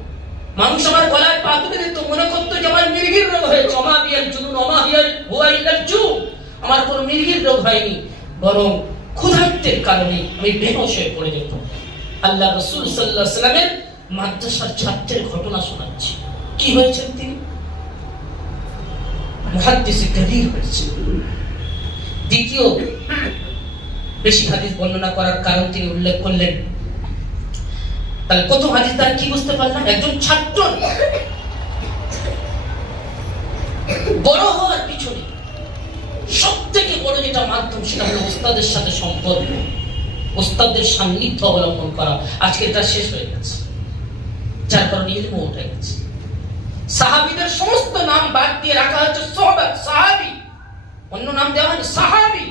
মানুষ আমার গলায় পা তুলে দিত, মনে করতো যে আমার মির্গির রোগ হয়েছে। ওমা বিয়াল জুনুন ওমা হুয়া ইল্লাল জু, আমার কোনো মির্গির রোগ হয়নি, বরং ক্ষুধার্তের কারণে আমি বেহুঁশ হয়ে পড়ে যেতাম। আল্লাহ রাসূল সাল্লাল্লাহু আলাইহি ওয়াসাল্লামের মাদ্রাসার ছাত্রের ঘটনা শোনাচ্ছি। কি হয়েছেন তিনি? মুহাদ্দিসে কবীর হয়েছে। দ্বিতীয় বেশি হাদিস বর্ণনা করার কারণ তিনি উল্লেখ করলেন। তাহলে প্রথম হাদিস দ্বারা কি বুঝতে পারলাম? একজন ছাত্র বড় হওয়ার পিছনে সব থেকে বড় যেটা মাধ্যম, সেটা হলো ওস্তাদের সাথে সম্পর্ক, ওস্তাদের সান্নিধ্য অবলম্বন করা। আজকে এটা শেষ হয়ে গেছে, যার কারণে ইলম উঠে গেছে। সাহাবীদের সমস্ত নাম বাদ দিয়ে রাখা হয়েছে সাহাবা, সাহাবী, অন্য নাম দেওয়া হয়নি, সাহাবী।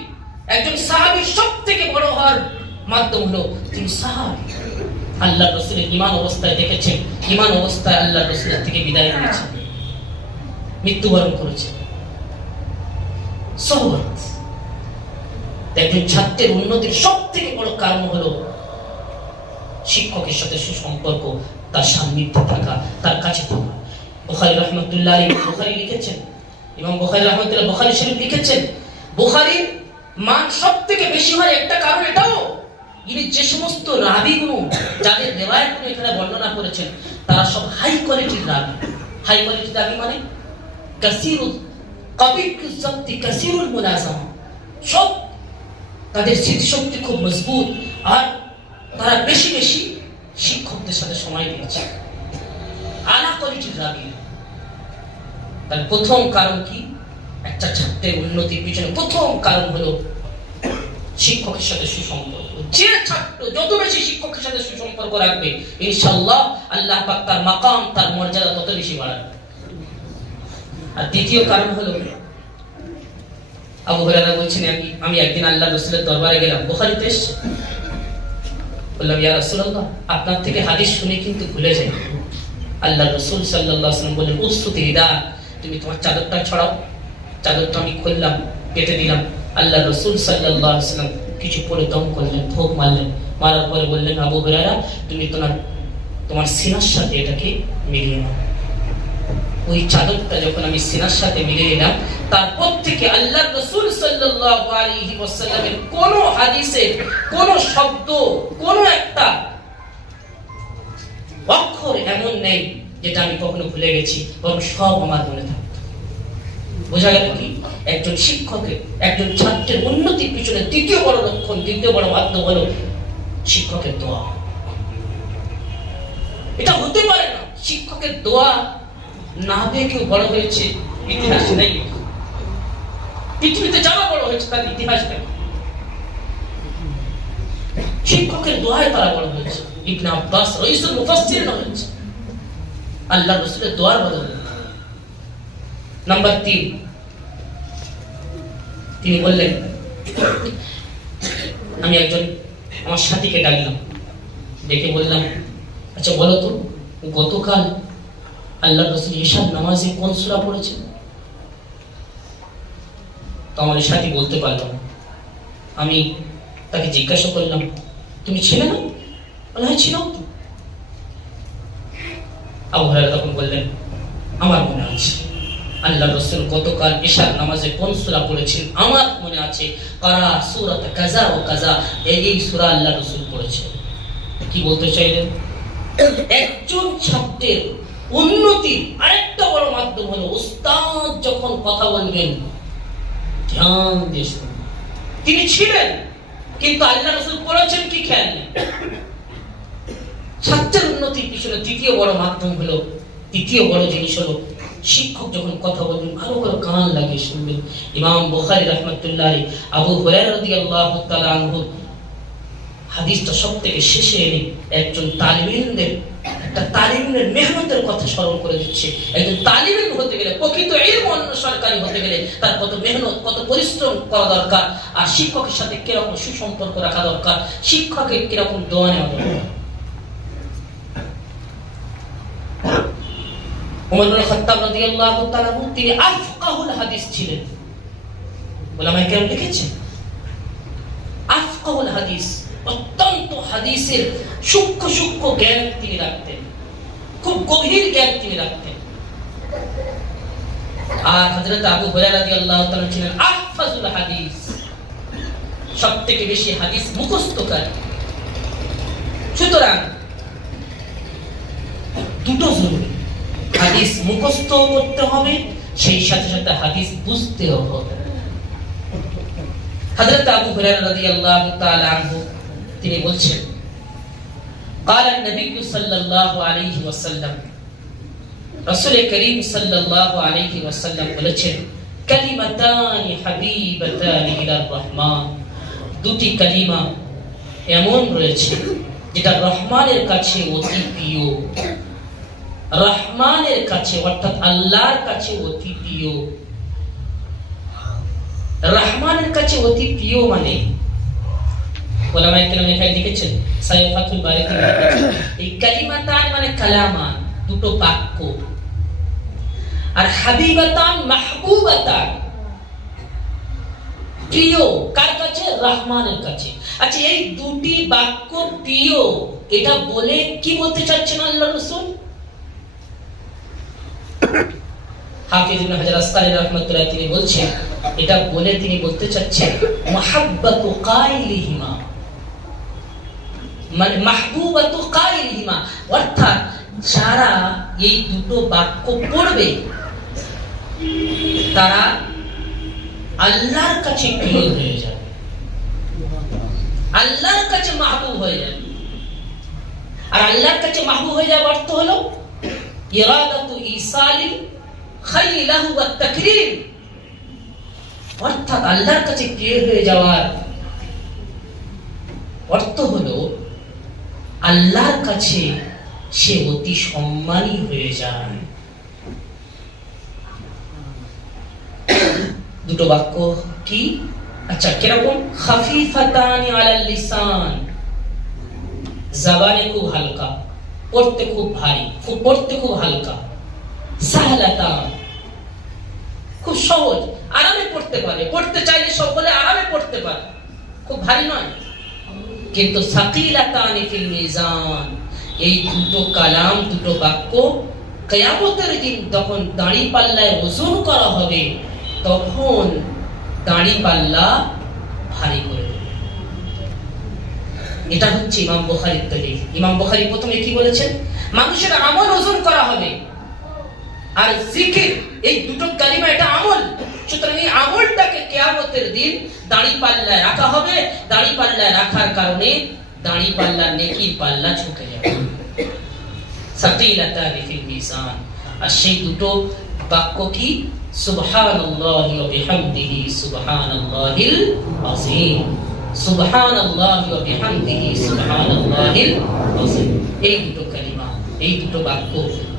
একজন সাহাবীর সব থেকে বড় হওয়ার মাধ্যম হলো তিনি সাহাবী। আল্লাহ রাসূলের ঈমান অবস্থায় দেখেছেন, ঈমান অবস্থায় আল্লাহ রাসূলের থেকে বিদায় নিয়েছেন, মৃত্যুবরণ করেছেন। সহবত। একজন ছাত্রের উন্নতির সব থেকে বড় কারণ হলো শিক্ষকের সাথে সুসম্পর্ক, তার সান্নিধ্যে থাকা, তার কাছে থাকা। বুখারী রাহমাতুল্লাহ আলাইহি বুখারী লিখেছেন, ইমাম বুখারী রাহমাতুল্লাহ বুখারী শরীফ লিখেছেন, বুখারীর মান সব থেকে বেশি হয় একটা কারণ এটাও, ইনি যে সমস্ত রাবীগুলো যাদের রিওয়ায়াতগুলো এখানে বর্ণনা করেছেন, তারা সব হাই কোয়ালিটির রাবী। হাই কোয়ালিটির রাবী মানে কাসীরুল কাবিয়ুল যাবতি কাসীরুল মুলাযামা, সব তাদের স্মৃতিশক্তি খুব মজবুত, আর তারা বেশি বেশি শিক্ষকদের সাথে সময় দিয়েছে, আলা কোয়ালিটির রাবী। তার প্রথম কারণ কি? একটা ছাত্রের উন্নতির পিছনে প্রথম কারণ হলো শিক্ষকের সাথে সুসম্পর্ক। যে ছাত্র যত বেশি শিক্ষকের সাথে সুসম্পর্ক রাখবে, ইনশাআল্লাহ আল্লাহ পাক তার মাকাম, তার মর্যাদা তত বেশি বাড়াবে। আর দ্বিতীয় কারণ হলো, আবু হুরায়রা বলছেন, আমি একদিন আল্লাহ রাসূলের দরবারে গেলাম, বুখারীতে এসেছে। বললাম, ইয়া রাসূলুল্লাহ, আপনার থেকে হাদিস শুনে কিন্তু ভুলে যাই। আল্লাহ রাসূল সাল্লাল্লাহু আলাইহি ওয়াসাল্লাম বললেন, উসফুতি রিদা, তুমি তোমার চাদরটা ছড়াও। চাদরটা আমি খুললাম, কেটে দিলাম। আল্লাহ রাসূল সাল্লাল্লাহু আলাইহি ওয়াসাল্লাম কিছু পরে দম করলেন, ঠোক মারলেন। মারার পরে বললেন, আবু হুরায়রা, তুমি তোমার সিনার সাথে এটাকে মিলিয়ে নাও। ওই চাদরটা যখন আমি সিনার সাথে মিলিয়ে নিলাম, তারপর থেকে আল্লাহ রাসূল সাল্লাল্লাহু আলাইহি ওয়াসাল্লামের কোন হাদিসে কোন শব্দ, কোন একটা অক্ষর এমন নেই যেটা আমি কখনো ভুলে গেছি, বরং সব আমার মনে থাকে। বোঝা গেল কি? একজন শিক্ষকের, একজন ছাত্রের উন্নতির পিছনে দ্বিতীয় বড় লক্ষণ, দ্বিতীয় বড় মাধ্যম হলো শিক্ষকের দোয়া। এটা হতে পারে না শিক্ষকের দোয়া না পেয়ে কেউ বড় হয়েছে, ইতিহাস নেই। পৃথিবীতে যারা বড় হয়েছে তার ইতিহাস নেই, শিক্ষকের দোয়ায় তারা বড় হয়েছে। ইবনে আব্বাস রাইসুল মুফাসসিরিন হয়েছে আল্লাহ রাসূলের দোয়ার বদলে। নাম্বার 3, তিনি বললেন, আমি একজন আমার সাথীকে ডাকলাম, ডেকে বললাম, আচ্ছা বলো তো, গতকাল আল্লাহ রাসূল ইশার নামাজে কোন সূরা পড়েছেন? তো আমার সাথী বলতে পারলাম। আমি তাকে জিজ্ঞাসা করলাম, তুমি ছিলে না? বলে, হ্যাঁ ছিলাম তো। আবু হুরায়রা তখন বললেন, আমার মনে আছে আল্লাহ রাসূল গতকাল ইশার নামাজে কোন সূরা পড়েছেন, আমার মনে আছে, কারা সূরাত কাযা ও কাযা, এই সূরা আল্লাহ রাসূল পড়েছেন। কি বলতে চাইলেন? একজন ছাত্রের উন্নতির আরেকটা বড় মাধ্যম হলো উস্তাদ যখন কথা বলবেন ধ্যান দিয়ে শুনুন। তিনি ছিলেন, কিন্তু আল্লাহ রাসূল পড়েছেন কি খেয়াল নেই। ছাত্রের উন্নতির পিছনে দ্বিতীয় বড় মাধ্যম হলো তৃতীয় বড় জিনিস হলো শিক্ষক যখন কথা বলবেন ভালো করে কান লাগিয়ে শুনবেন। ইমাম বুখারী রাহমাতুল্লাহ আলাইহি আবু হুরায়রা রাদিয়াল্লাহু তাআলা আনহু হাদিসটা সবথেকে শেষে এনে একজন তালিমের মেহনতের কথা স্মরণ করে দিচ্ছে। একজন তালিম ইলম হতে গেলে, প্রকৃত ইলম অন্বেষণকারী হতে গেলে তার কত মেহনত, কত পরিশ্রম করা দরকার, আর শিক্ষকের সাথে কিরকম সুসম্পর্ক রাখা দরকার, শিক্ষকের কিরকম দোয়া নেওয়া দরকার। ওমর ইবনে খাত্তাব রাদিয়াল্লাহু তাআলা তিনি আফকাহুল হাদিস ছিলেন। উলামায়ে কেরাম লিখেছেন আফকাহুল হাদিস, অত্যন্ত হাদিসের সূক্ষ্ম সূক্ষ্ম জ্ঞান তিনি রাখতেন, খুব গভীর জ্ঞান তিনি রাখতেন। আর হযরত আবু হুরায়রা রাদিয়াল্লাহু তাআলা ছিলেন আহফাজুল হাদিস, সবথেকে বেশি হাদিস মুখস্থকারী। সুতরাং দুটো জরুরি, হাদিস মুখস্থ করতে হবে, সেই সাথে সাথে হাদিস বুঝতেও হবে। হযরত আবু হুরায়রা রাদিয়াল্লাহু তাআলা আনহু তিনি বলছেন قال النبي صلى الله عليه وسلم রাসূল করিম সাল্লাল্লাহু আলাইহি ওয়াসাল্লাম বলেছেন কালিমাতানি হাবিবাতানি ইলার রহমান, দুটি কালিমা এমন রয়েছে যেটা রহমানের কাছে অতি প্রিয়, রহমানের কাছে অর্থাৎ আল্লাহর কাছে অতি প্রিয়। রহমানের কাছে অতি প্রিয় মানে ওলামায়ে কেরাম এখানে লিখেছেন সাহেব ফাতুল বারীতে এই কালিমাতান মানে কালামান, দুটো বাক্য, আর হাবিবাতান মাহবুবাতান প্রিয় কার কাছে? রহমানের কাছে। আচ্ছা এই দুটি বাক্য প্রিয়, এটা বলে কি বলতে চাচ্ছেন আল্লাহ রাসূল? হাফিজ ইবনে হাজার আসকালী রাহমাতুল্লাহ তিনি বলছেন এটা বলে তিনি বলতে চাচ্ছেন মুহাব্বাতু কাইলিহিমা মানে মাহবুবাতু কাইলিহিমা, অর্থাৎ যারা এই দুটো বাক্য পড়বে তারা আল্লাহর কাছে প্রিয় হয়ে যাবে, আল্লাহর কাছে মাহবুব হয়ে যাবে। আর আল্লাহর কাছে মাহবুব হয়ে যাওয়ার অর্থ হলো ইরাদাতু ইসালিল খাইরি লাহু ওয়াত তাকরীম, অর্থাৎ আল্লাহর কাছে প্রিয় হয়ে যাওয়ার অর্থ হলো আল্লাহর কাছে সে অতি সম্মানী হয়ে যায়। দুটো বাক্য কি? আচ্ছা কিরকম? খাফিফাতানি আলাল লিসান, জবানে খুব হালকা, পড়তে খুব ভারী, পড়তে খুব হালকা। সাহলাতান খুব সহজ, আরামে পড়তে পারে, পড়তে চাইলে সকলে আরামে পড়তে পারে, খুব ভারী নয়। কিন্তু সাকিলাতানি ফিল মিজান, এই দুটো কালাম, দুটো বাক্য কিয়ামতের দিন যখন দাঁড়ি পাল্লায় ওজন করা হবে তখন দাঁড়ি পাল্লা ভারী করে দেবে। এটা হচ্ছে ইমাম বুখারীর দলিল। ইমাম বুখারী প্রথমে কি বলেছেন? মানুষের আমল ওজন করা হবে, আর জিকির এই দুটো কালিমা এটা আমল। সুতরাং এই আমলটাকে কিয়ামতের দিন দাঁড়ি পাল্লায় রাখা হবে, দাঁড়ি পাল্লায় রাখার কারণে দাঁড়ি পাল্লার নেকির পাল্লা ঝুঁকে যাবে। সাকিলাতানি ফিল মিজান, আর সেই দুটো বাক্য কি? সুবহানাল্লাহি ওয়া বিহামদিহি সুবহানাল্লাহিল আযীম, সুবহানাল্লাহি ওয়া বিহামদিহি সুবহানাল্লাহিল আযীম। এই দুটো কালিমা, এই দুটো বাক্য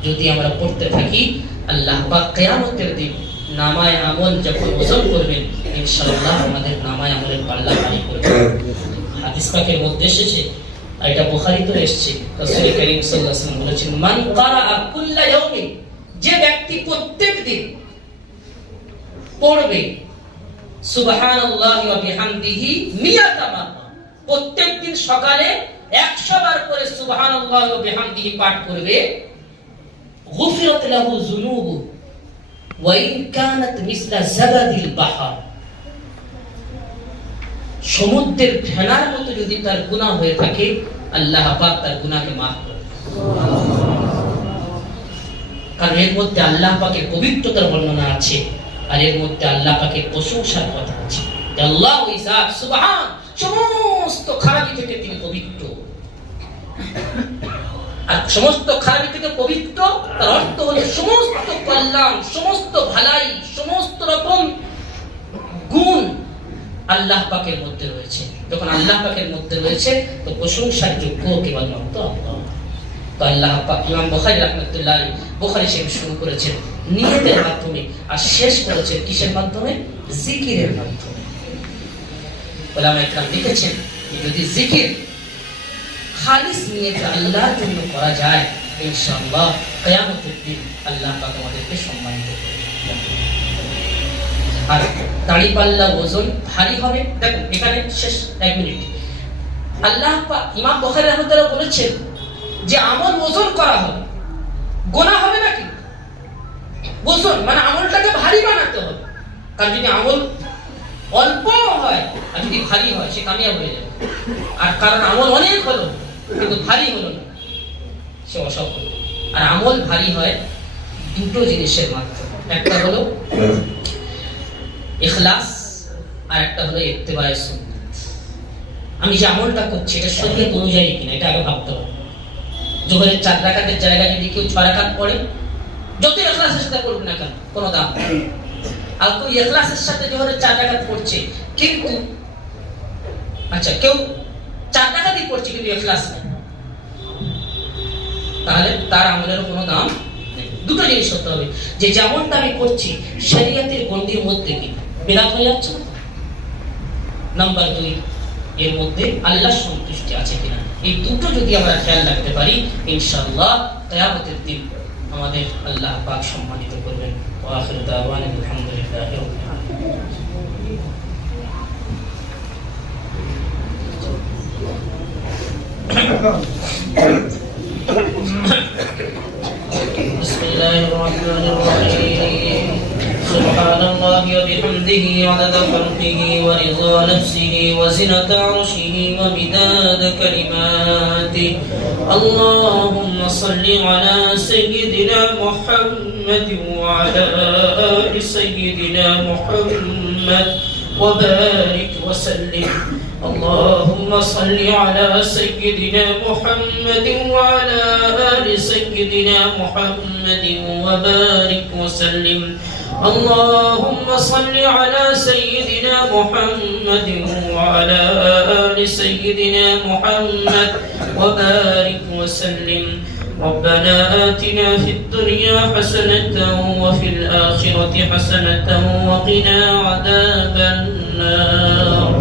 যদি আমরা পড়তে থাকি, আল্লাহ পাক কিয়ামতের দিন নামায়ে আমল যখন ওজন করবেন ইনশাআল্লাহ আমাদের নামায়ে আমলের পাল্লা ভারী করবেন। হাদিস পাকের মধ্যে এসেছে, আর এটা বুখারীতে এসেছে, রাসূল করিম সাল্লাল্লাহু আলাইহি ওয়াসাল্লাম বলেছেন মান ক্বারাআ কুল্লা ইয়াউমিন, যে ব্যক্তি প্রত্যেক দিন পড়বে সুবহানাল্লাহি ওয়া বিহামদিহি মিয়াতা মাররা, প্রত্যেক দিন সকালে 100 বার করে সুবহানাল্লাহি ওয়া বিহামদিহি পাঠ করবে, গুফিরাত লাহু যুনুবু ওয়া ইন কানাত মিসলা জাবাদিল বাহর, সমুদ্রের ফেনার মতো যদি তার গুনাহ হয়ে থাকে আল্লাহ পাক তার গুনাহকে মাফ করে দেন। কারণ এর মধ্যে আল্লাহ পাকের পবিত্রতার বর্ণনা আছে, আর এর মধ্যে আল্লাহ পাকের প্রশংসার কথা আছে। আল্লাহ ইজাত সুবহান, সমস্ত খারাপি থেকে তিনি পবিত্র। আর সমস্ত খারাপি থেকে পবিত্র, তার অর্থ হলো সমস্ত কল্যাণ, সমস্ত ভালাই, সমস্ত রকম গুণ আল্লাহ পাকের মধ্যে রয়েছে। যখন আল্লাহ পাকের মধ্যে রয়েছে তো প্রশংসার যোগ্য কেবলমাত্র আল্লাহ। তো আল্লাহ পাক ইমাম বুখারী রাহমাতুল্লাহ আলাইহি বুখারী শরীফ শুরু করেছেন নিয়তের মাধ্যমে আর শেষ করেছেন কিসের মাধ্যমে? জিকিরের মাধ্যমে। উলামা ইকরাম লিখেছেন যদি জিকির খালিস নিয়তে আল্লাহর জন্য করা যায় ইনশাআল্লাহ কিয়ামতের দিন আল্লাহ পাক আমাদেরকে সম্মানিত করবেন। আর দাড়ি পাল্লা ওজন ভারী হবে। দেখুন এখানে শেষ 1 মিনিট, আল্লাহ পাক ইমাম বুখারী রাহমাতুল্লাহ বলেছেন যে আমল ওজন করা হবে, গোনা হবে নাকি? ওজন মানে আমলটাকে ভারী বানাতে হবে। কারণ যদি আমল অল্প হয় আর যদি ভারী হয় সে কামিয়াব হয়ে যাবে। আর কারণ আমল অনেক হলো কিন্তু ভারী হলো না, সে অসফল। আর আমল ভারী হয় দুটো জিনিসের মাধ্যমে, একটা হলো ইখলাস আর একটা হলো ইত্তেবায়ে সুন্নাত। আমি যে আমলটা করছি এটা শরীয়ত অনুযায়ী কিনা এটা আগে ভাবতে হবে। জোহরের 4 রাকাতের জায়গায় যদি কেউ 6 রাকাত পড়ে, যত ইখলাসের সাথে পড়ুক না কেন কোনো দাম নেই। আর কেউ ইখলাসের সাথে জোহরের 4 রাকাত পড়ছে কিন্তু আচ্ছা কেউ 4 রাকাতই পড়ছে কিন্তু ইখলাস নেই, তাহলে তার আমলের কোনো দাম নেই। দুটো জিনিস হতে হবে যে যেমনটা আমি করছি শরীয়তের গণ্ডির মধ্যে কি বিরাট হয়ে যাচ্ছে না। নাম্বার 2 এর মধ্যে আল্লাহর সন্তুষ্টি আছে কিনা। এই দুটো যদি আমরা খেয়াল রাখতে পারি ইনশাআল্লাহ কিয়ামতের দিন আমাদের আল্লাহ পাক সম্মানিত করবেন। ওয়া আখিরু দাওয়ানা আলহামদুলিল্লাহি রাব্বিল আলামিন। বিসমিল্লাহির রহমানির রহিম। سبحان الله وبحمده عدد خلقه ورضا نفسه وزنة عرشه ومداد كلماته. اللهم صل على سيدنا محمد وعلى آل سيدنا محمد وبارك وسلم. اللهم صل على سيدنا محمد وعلى آل سيدنا محمد وبارك وسلم. اللهم صل على سيدنا محمد وعلى آل سيدنا محمد وبارك وسلم. ربنا آتنا في الدنيا حسنة وفي الآخرة حسنة وقنا عذاب النار.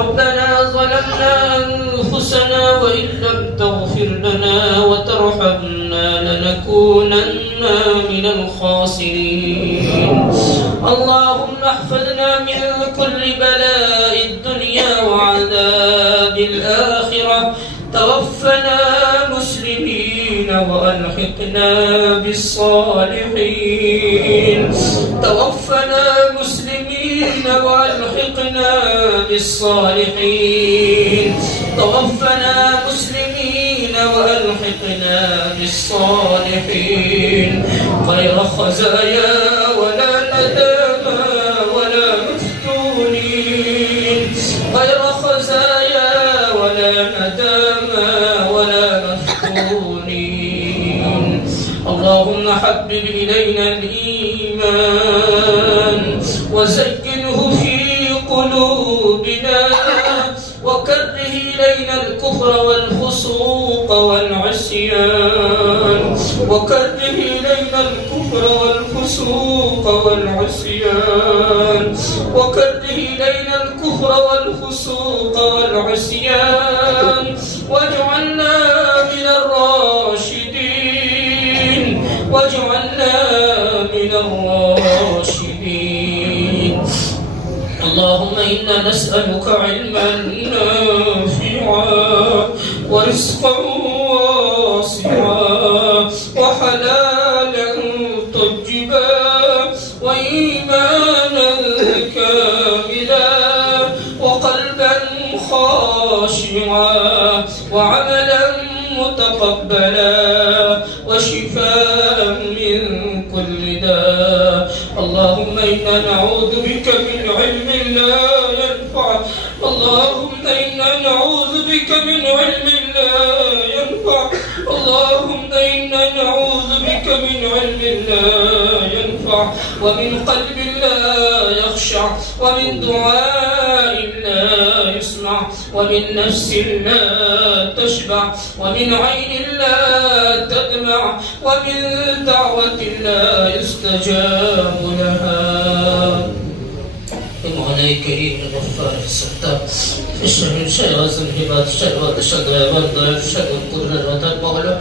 ربنا ظلمنا أنفسنا وإن لم تغفر لنا وترحمنا لنكونن من الخاسرين. اللهم احفظنا من كل بلاء الدنيا وعذاب الآخرة. توفنا مسلمين وألحقنا بالصالحين. توفنا مسلمين وألحقنا بالصالحين. توفنا مسلمين وألحقنا بالصالحين. غير خزايا ولا ندامى ولا مفتونين. غير خزايا ولا ندامى ولا مفتونين. اللهم حبب إلينا الإيمان وزينه في قلوبنا وكره إلينا الكفر والفسوق والعصيان. وكره إلينا الكفر والفسوق والعصيان. وكره إلينا الكفر والفسوق والعصيان. واجعلنا من الراشدين. واجعلنا من الراشدين. اللهم إنا نسألك علما نافعا ورزقا واسعا وحلالا طيبا وإيمانا كاملا وقلبا خاشعا وعملا متقبلا وشفاء من كل داء. اللهم إنا نعوذ بك من علم لا ينفع. اللهم إنا نعوذ بك من علم لا ينفع ينفع اللهم إنا نعوذ بك من علم لا ينفع ومن قلب لا يخشع ومن دعاء لا يسمع ومن نفس لا تشبع ومن عين لا تدمع ومن دعوة لا يستجاب لها مولاي كريم الغفار الستار الشهيد شهوازن هبات شهوات شهوات دائر شهوات قرن الوطن مولا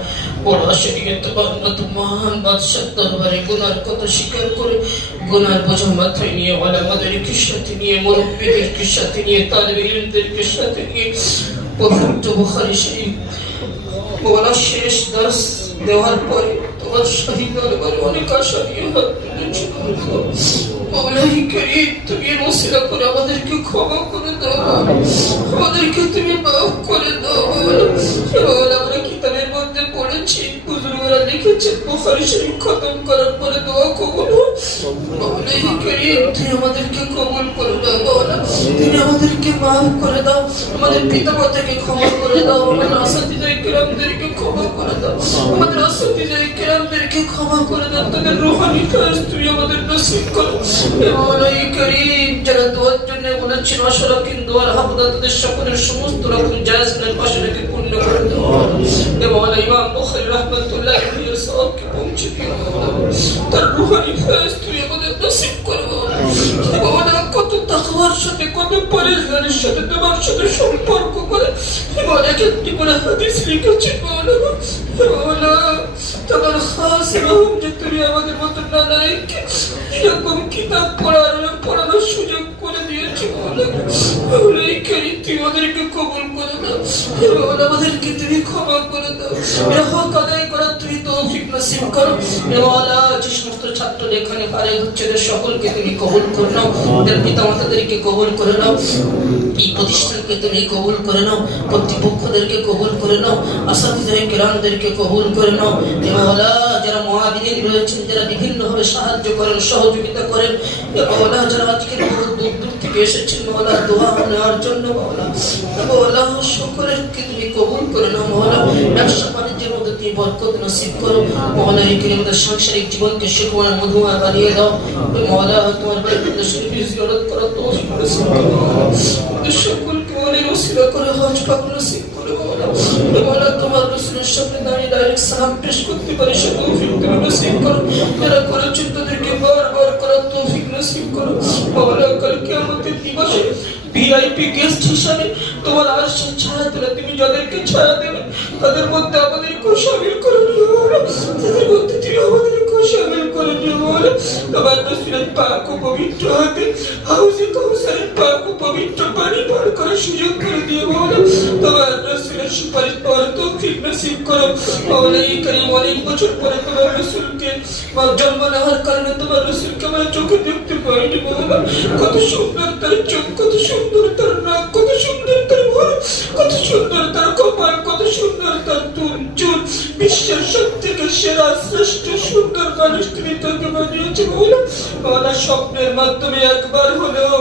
বড় আশীর্বাদ তোমার বাদশাহ দরবারে গুনার কথা স্বীকার করে গুনার বোঝা মাথায় নিয়ে ওলামাদেরকে সাথে নিয়ে মুরব্বিদেরকে সাথে নিয়ে তালিবে ইলমদেরকে সাথে নিয়ে পবিত্র বুখারী শরীফ বলা শেষ দর্শ দেওয়ার পরে তোমার শহীদ দরবারে অনেক আশা নিয়ে হাত তুলেছি মৌলাই করিম তুমি ওসিলা করে আমাদেরকে ক্ষমা করে দাও আমাদেরকে তুমি মাফ করে দাও আমরা কিতাবের মধ্যে পড়েছি হুজুররা লিখেছেন বুখারী শরীফ খতম করার পরে দোয়া কবুল হয় মৌলাই করিম তুমি আমাদেরকে কবুল করে দাও মাওলা তুমি আমাদেরকে মাফ করে দাও আমাদের পিতামাতাকে ক্ষমা করে দাও আমাদের আসাতিজায়ে কিরামদেরকে ক্ষমা করে দাও আমাদের আসাতিজায়ে কিরামদেরকে ক্ষমা করে দাও তাদের রূহানি কাজ তুমি আমাদের নসিব করো মৌলাই করিম যারা দোয়ার জন্য বলেছেন আশরাকিন দোয়ার হাবদা তাদের সকলের সমস্ত রকম জায়েজ গুনার পাশে রেখে পূর্ণ করে দাও মৌলাই ইমাম বুখারী রাহমাতুল্লাহ আলাইহি সওয়াবকে পৌঁছে দিও তার রূহানি কাজ তুমি আমাদের নসিব করো মৌলা কত তাকওয়ার সাথে কত পরহেজগারির সাথে তোমার সাথে সম্পর্ক করে মৌলা একটি করে হাদিস লিখেছেন মৌলা তোমার খাস রহম যে তুমি আমাদের মতো নানাইকে এরকম কিতাব পড়ানোর সুযোগ করে দিয়েছো মৌলাই করিম তুমি আমাদেরকে কবুল করে দাও মৌলা আমাদেরকে তুমি ক্ষমা করে দাও হক আদায় করার তুমি তৌফিক নসিব করো মৌলা যে সমস্ত ছাত্র এখানে পারে হচ্ছে সকলকে তুমি কবুল করে নাও ওদের পিতামাতাদেরকে কবুল করে নাও এই প্রতিষ্ঠানকে তুমি কবুল করে নাও কর্তৃপক্ষদেরকে কবুল করে নাও আসাতিজায়ে কিরামদেরকে কবুল করে নাও মৌলা যারা মুআবিদিন রয়েছেন যারা বিভিন্নভাবে সাহায্য করেন সহযোগিতা করেন মৌলা যারা আজকে দূর দূর থেকে এসেছেন মৌলা দোয়া নেওয়ার জন্য মৌলা সকলকে তুমি কবুল করে নাও মৌলা ব্যবসা বাণিজ্যের মধ্যে তুমি বরকত নসিব করো মৌলা এই আমাদের সাংসারিক জীবনকে সুখময় মধুময় বানিয়ে দাও মৌলা তোমার বাড়িতে শরীফ জিয়ারত করার তৌফিক নসিব করো সকলকে মনের ওসিলা করে হজ পাক নসিব করো মৌলা তোমার রাসূলের সামনে দাঁড়িয়ে ডাইরেক্ট সালাম পেশ করতে পারি সে তৌফিক তুমি নসিব করো যারা করেছেন তাদেরকে বারবার করার তৌফিক নসিব করো মৌলা কাল কিয়ামতের দিবসে ভিআইপি গেস্ট হিসাবে তোমার আরশের ছায়া তলে তুমি যাদেরকে ছায়া দেবে তাদের মধ্যে আমাদেরকে শামিল করে নিও তাদের মধ্যে তুমি আমাদেরকে শামিল করে নিও তোমার রাসূলের পাক ও পবিত্র হাতে হাউজে কাউসারের পাক ও পবিত্র পানি পান করার সুযোগ করে দিও তোমার রাসূলের সুপারিশ পাওয়ার তৌফিক নসিব করো মৌলাই করিম অনেক বছর পরে তোমার রাসূলকে জন্ম নেওয়ার কারণে তোমার রাসূলকে আমার চোখে দেখতে পাইনি কত সুন্দর তার চোখ কত সুন্দর তার নাক কত সুন্দর তার মুখ কত সুন্দর তার কপাল কত সুন্দর তার চুল বিশ্বের সবথেকে সেরা শ্রেষ্ঠ সুন্দর মানুষ তুমি তাকে বানিয়েছো মৌলা স্বপ্নের মাধ্যমে একবার হলেও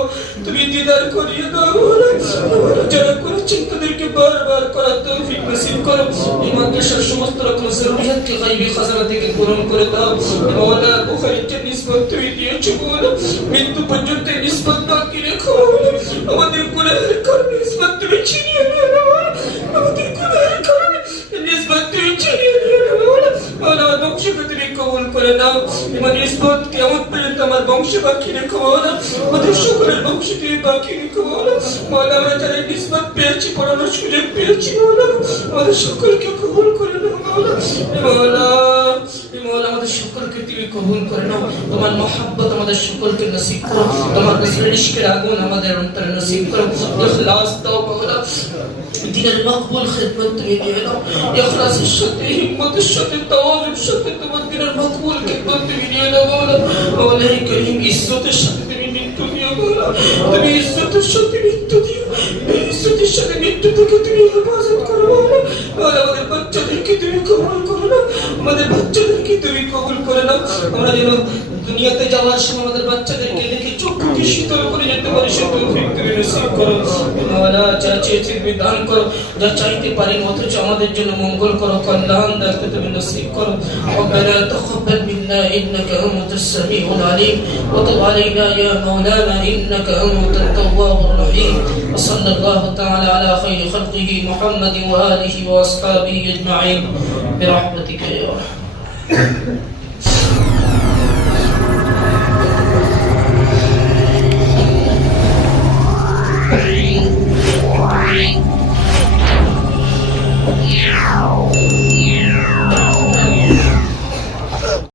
তুমি দিদার করিয়ে দাও যারা করেছেন তাদেরকে বারবার করার তৌফিক নসিব করো এই মাদ্রাসার সমস্ত রকম জরুরিয়াতকে গায়বী খাজানা থেকে পূরণ করে দাও মৌলা বুখারীতে নিসবত তুমি দিয়েছো মৌলা মৃত্যু পর্যন্ত নিসবত বাকি রেখো আমাদের গুনাহের কারণে নিসবত তুমি ছিনিয়ে নিও আমাদের গুনাহের কারণে নিসবত তুমি ছিনিয়ে নিও মৌলা বংশকে তুমি কবুল করে নাও আমার নিসবত কিয়ামত পর্যন্ত আমার বংশ বাকি রেখো মৌলা আমাদের সকলের বংশ তুমি বাকি রেখো মৌলা আমরা যারা নিসবত পেয়েছি পড়ানোর সুযোগ পেয়েছি মৌলা আমাদের সকলকে কবুল করে নাও মৌলা আমাদের সকলকে তুমি কবুল করে নাও তোমার মহব্বত আমাদের সকলকে নসিব করো তোমার রাসূলের ইশকের আগুন আমাদের অন্তরে নসিব করো ইখলাস দাও মৌলা দিনের মকবুল খিদমত তুমি দিয়ে দাও ইখলাসের সাথে হিম্মতের সাথে তাওয়াজুর সাথে তোমার দিনের মকবুল খিদমত তুমি দিয়ে দাও মৌলা করিম ইজ্জতের সাথে তুমি মৃত্যু দিও মৌলা তুমি ইজ্জতের সাথে মৃত্যু দিও ইজ্জতের সাথে মৃত্যু থেকে তুমি হেফাজত করো মৌলা আমাদের বাচ্চাদেরকে তুমি কবুল করো না আমাদের বাচ্চাদেরকে তুমি কবুল করে নাও আমরা যেন দুনিয়াতে যাওয়ার সময় আমাদের বাচ্চাদেরকে দেখে চক্ষুকে শীতল করে যেতে পারি সে তৌফিক তুমি নসিব করো মাওলা যা চেয়েছি তুমি দান করো যা চাইতে পারি অথচ আমাদের জন্য মঙ্গল করো কল্যাণ রাখতে তুমি নসিব করো ربنا تقبل منا انك انت السميع العليم وتب علينا يا مولانا انك انت التواب الرحيم وصلى الله تعالى على خير خلقه محمد واله واصحابه اجمعين برحمتك يا رحمن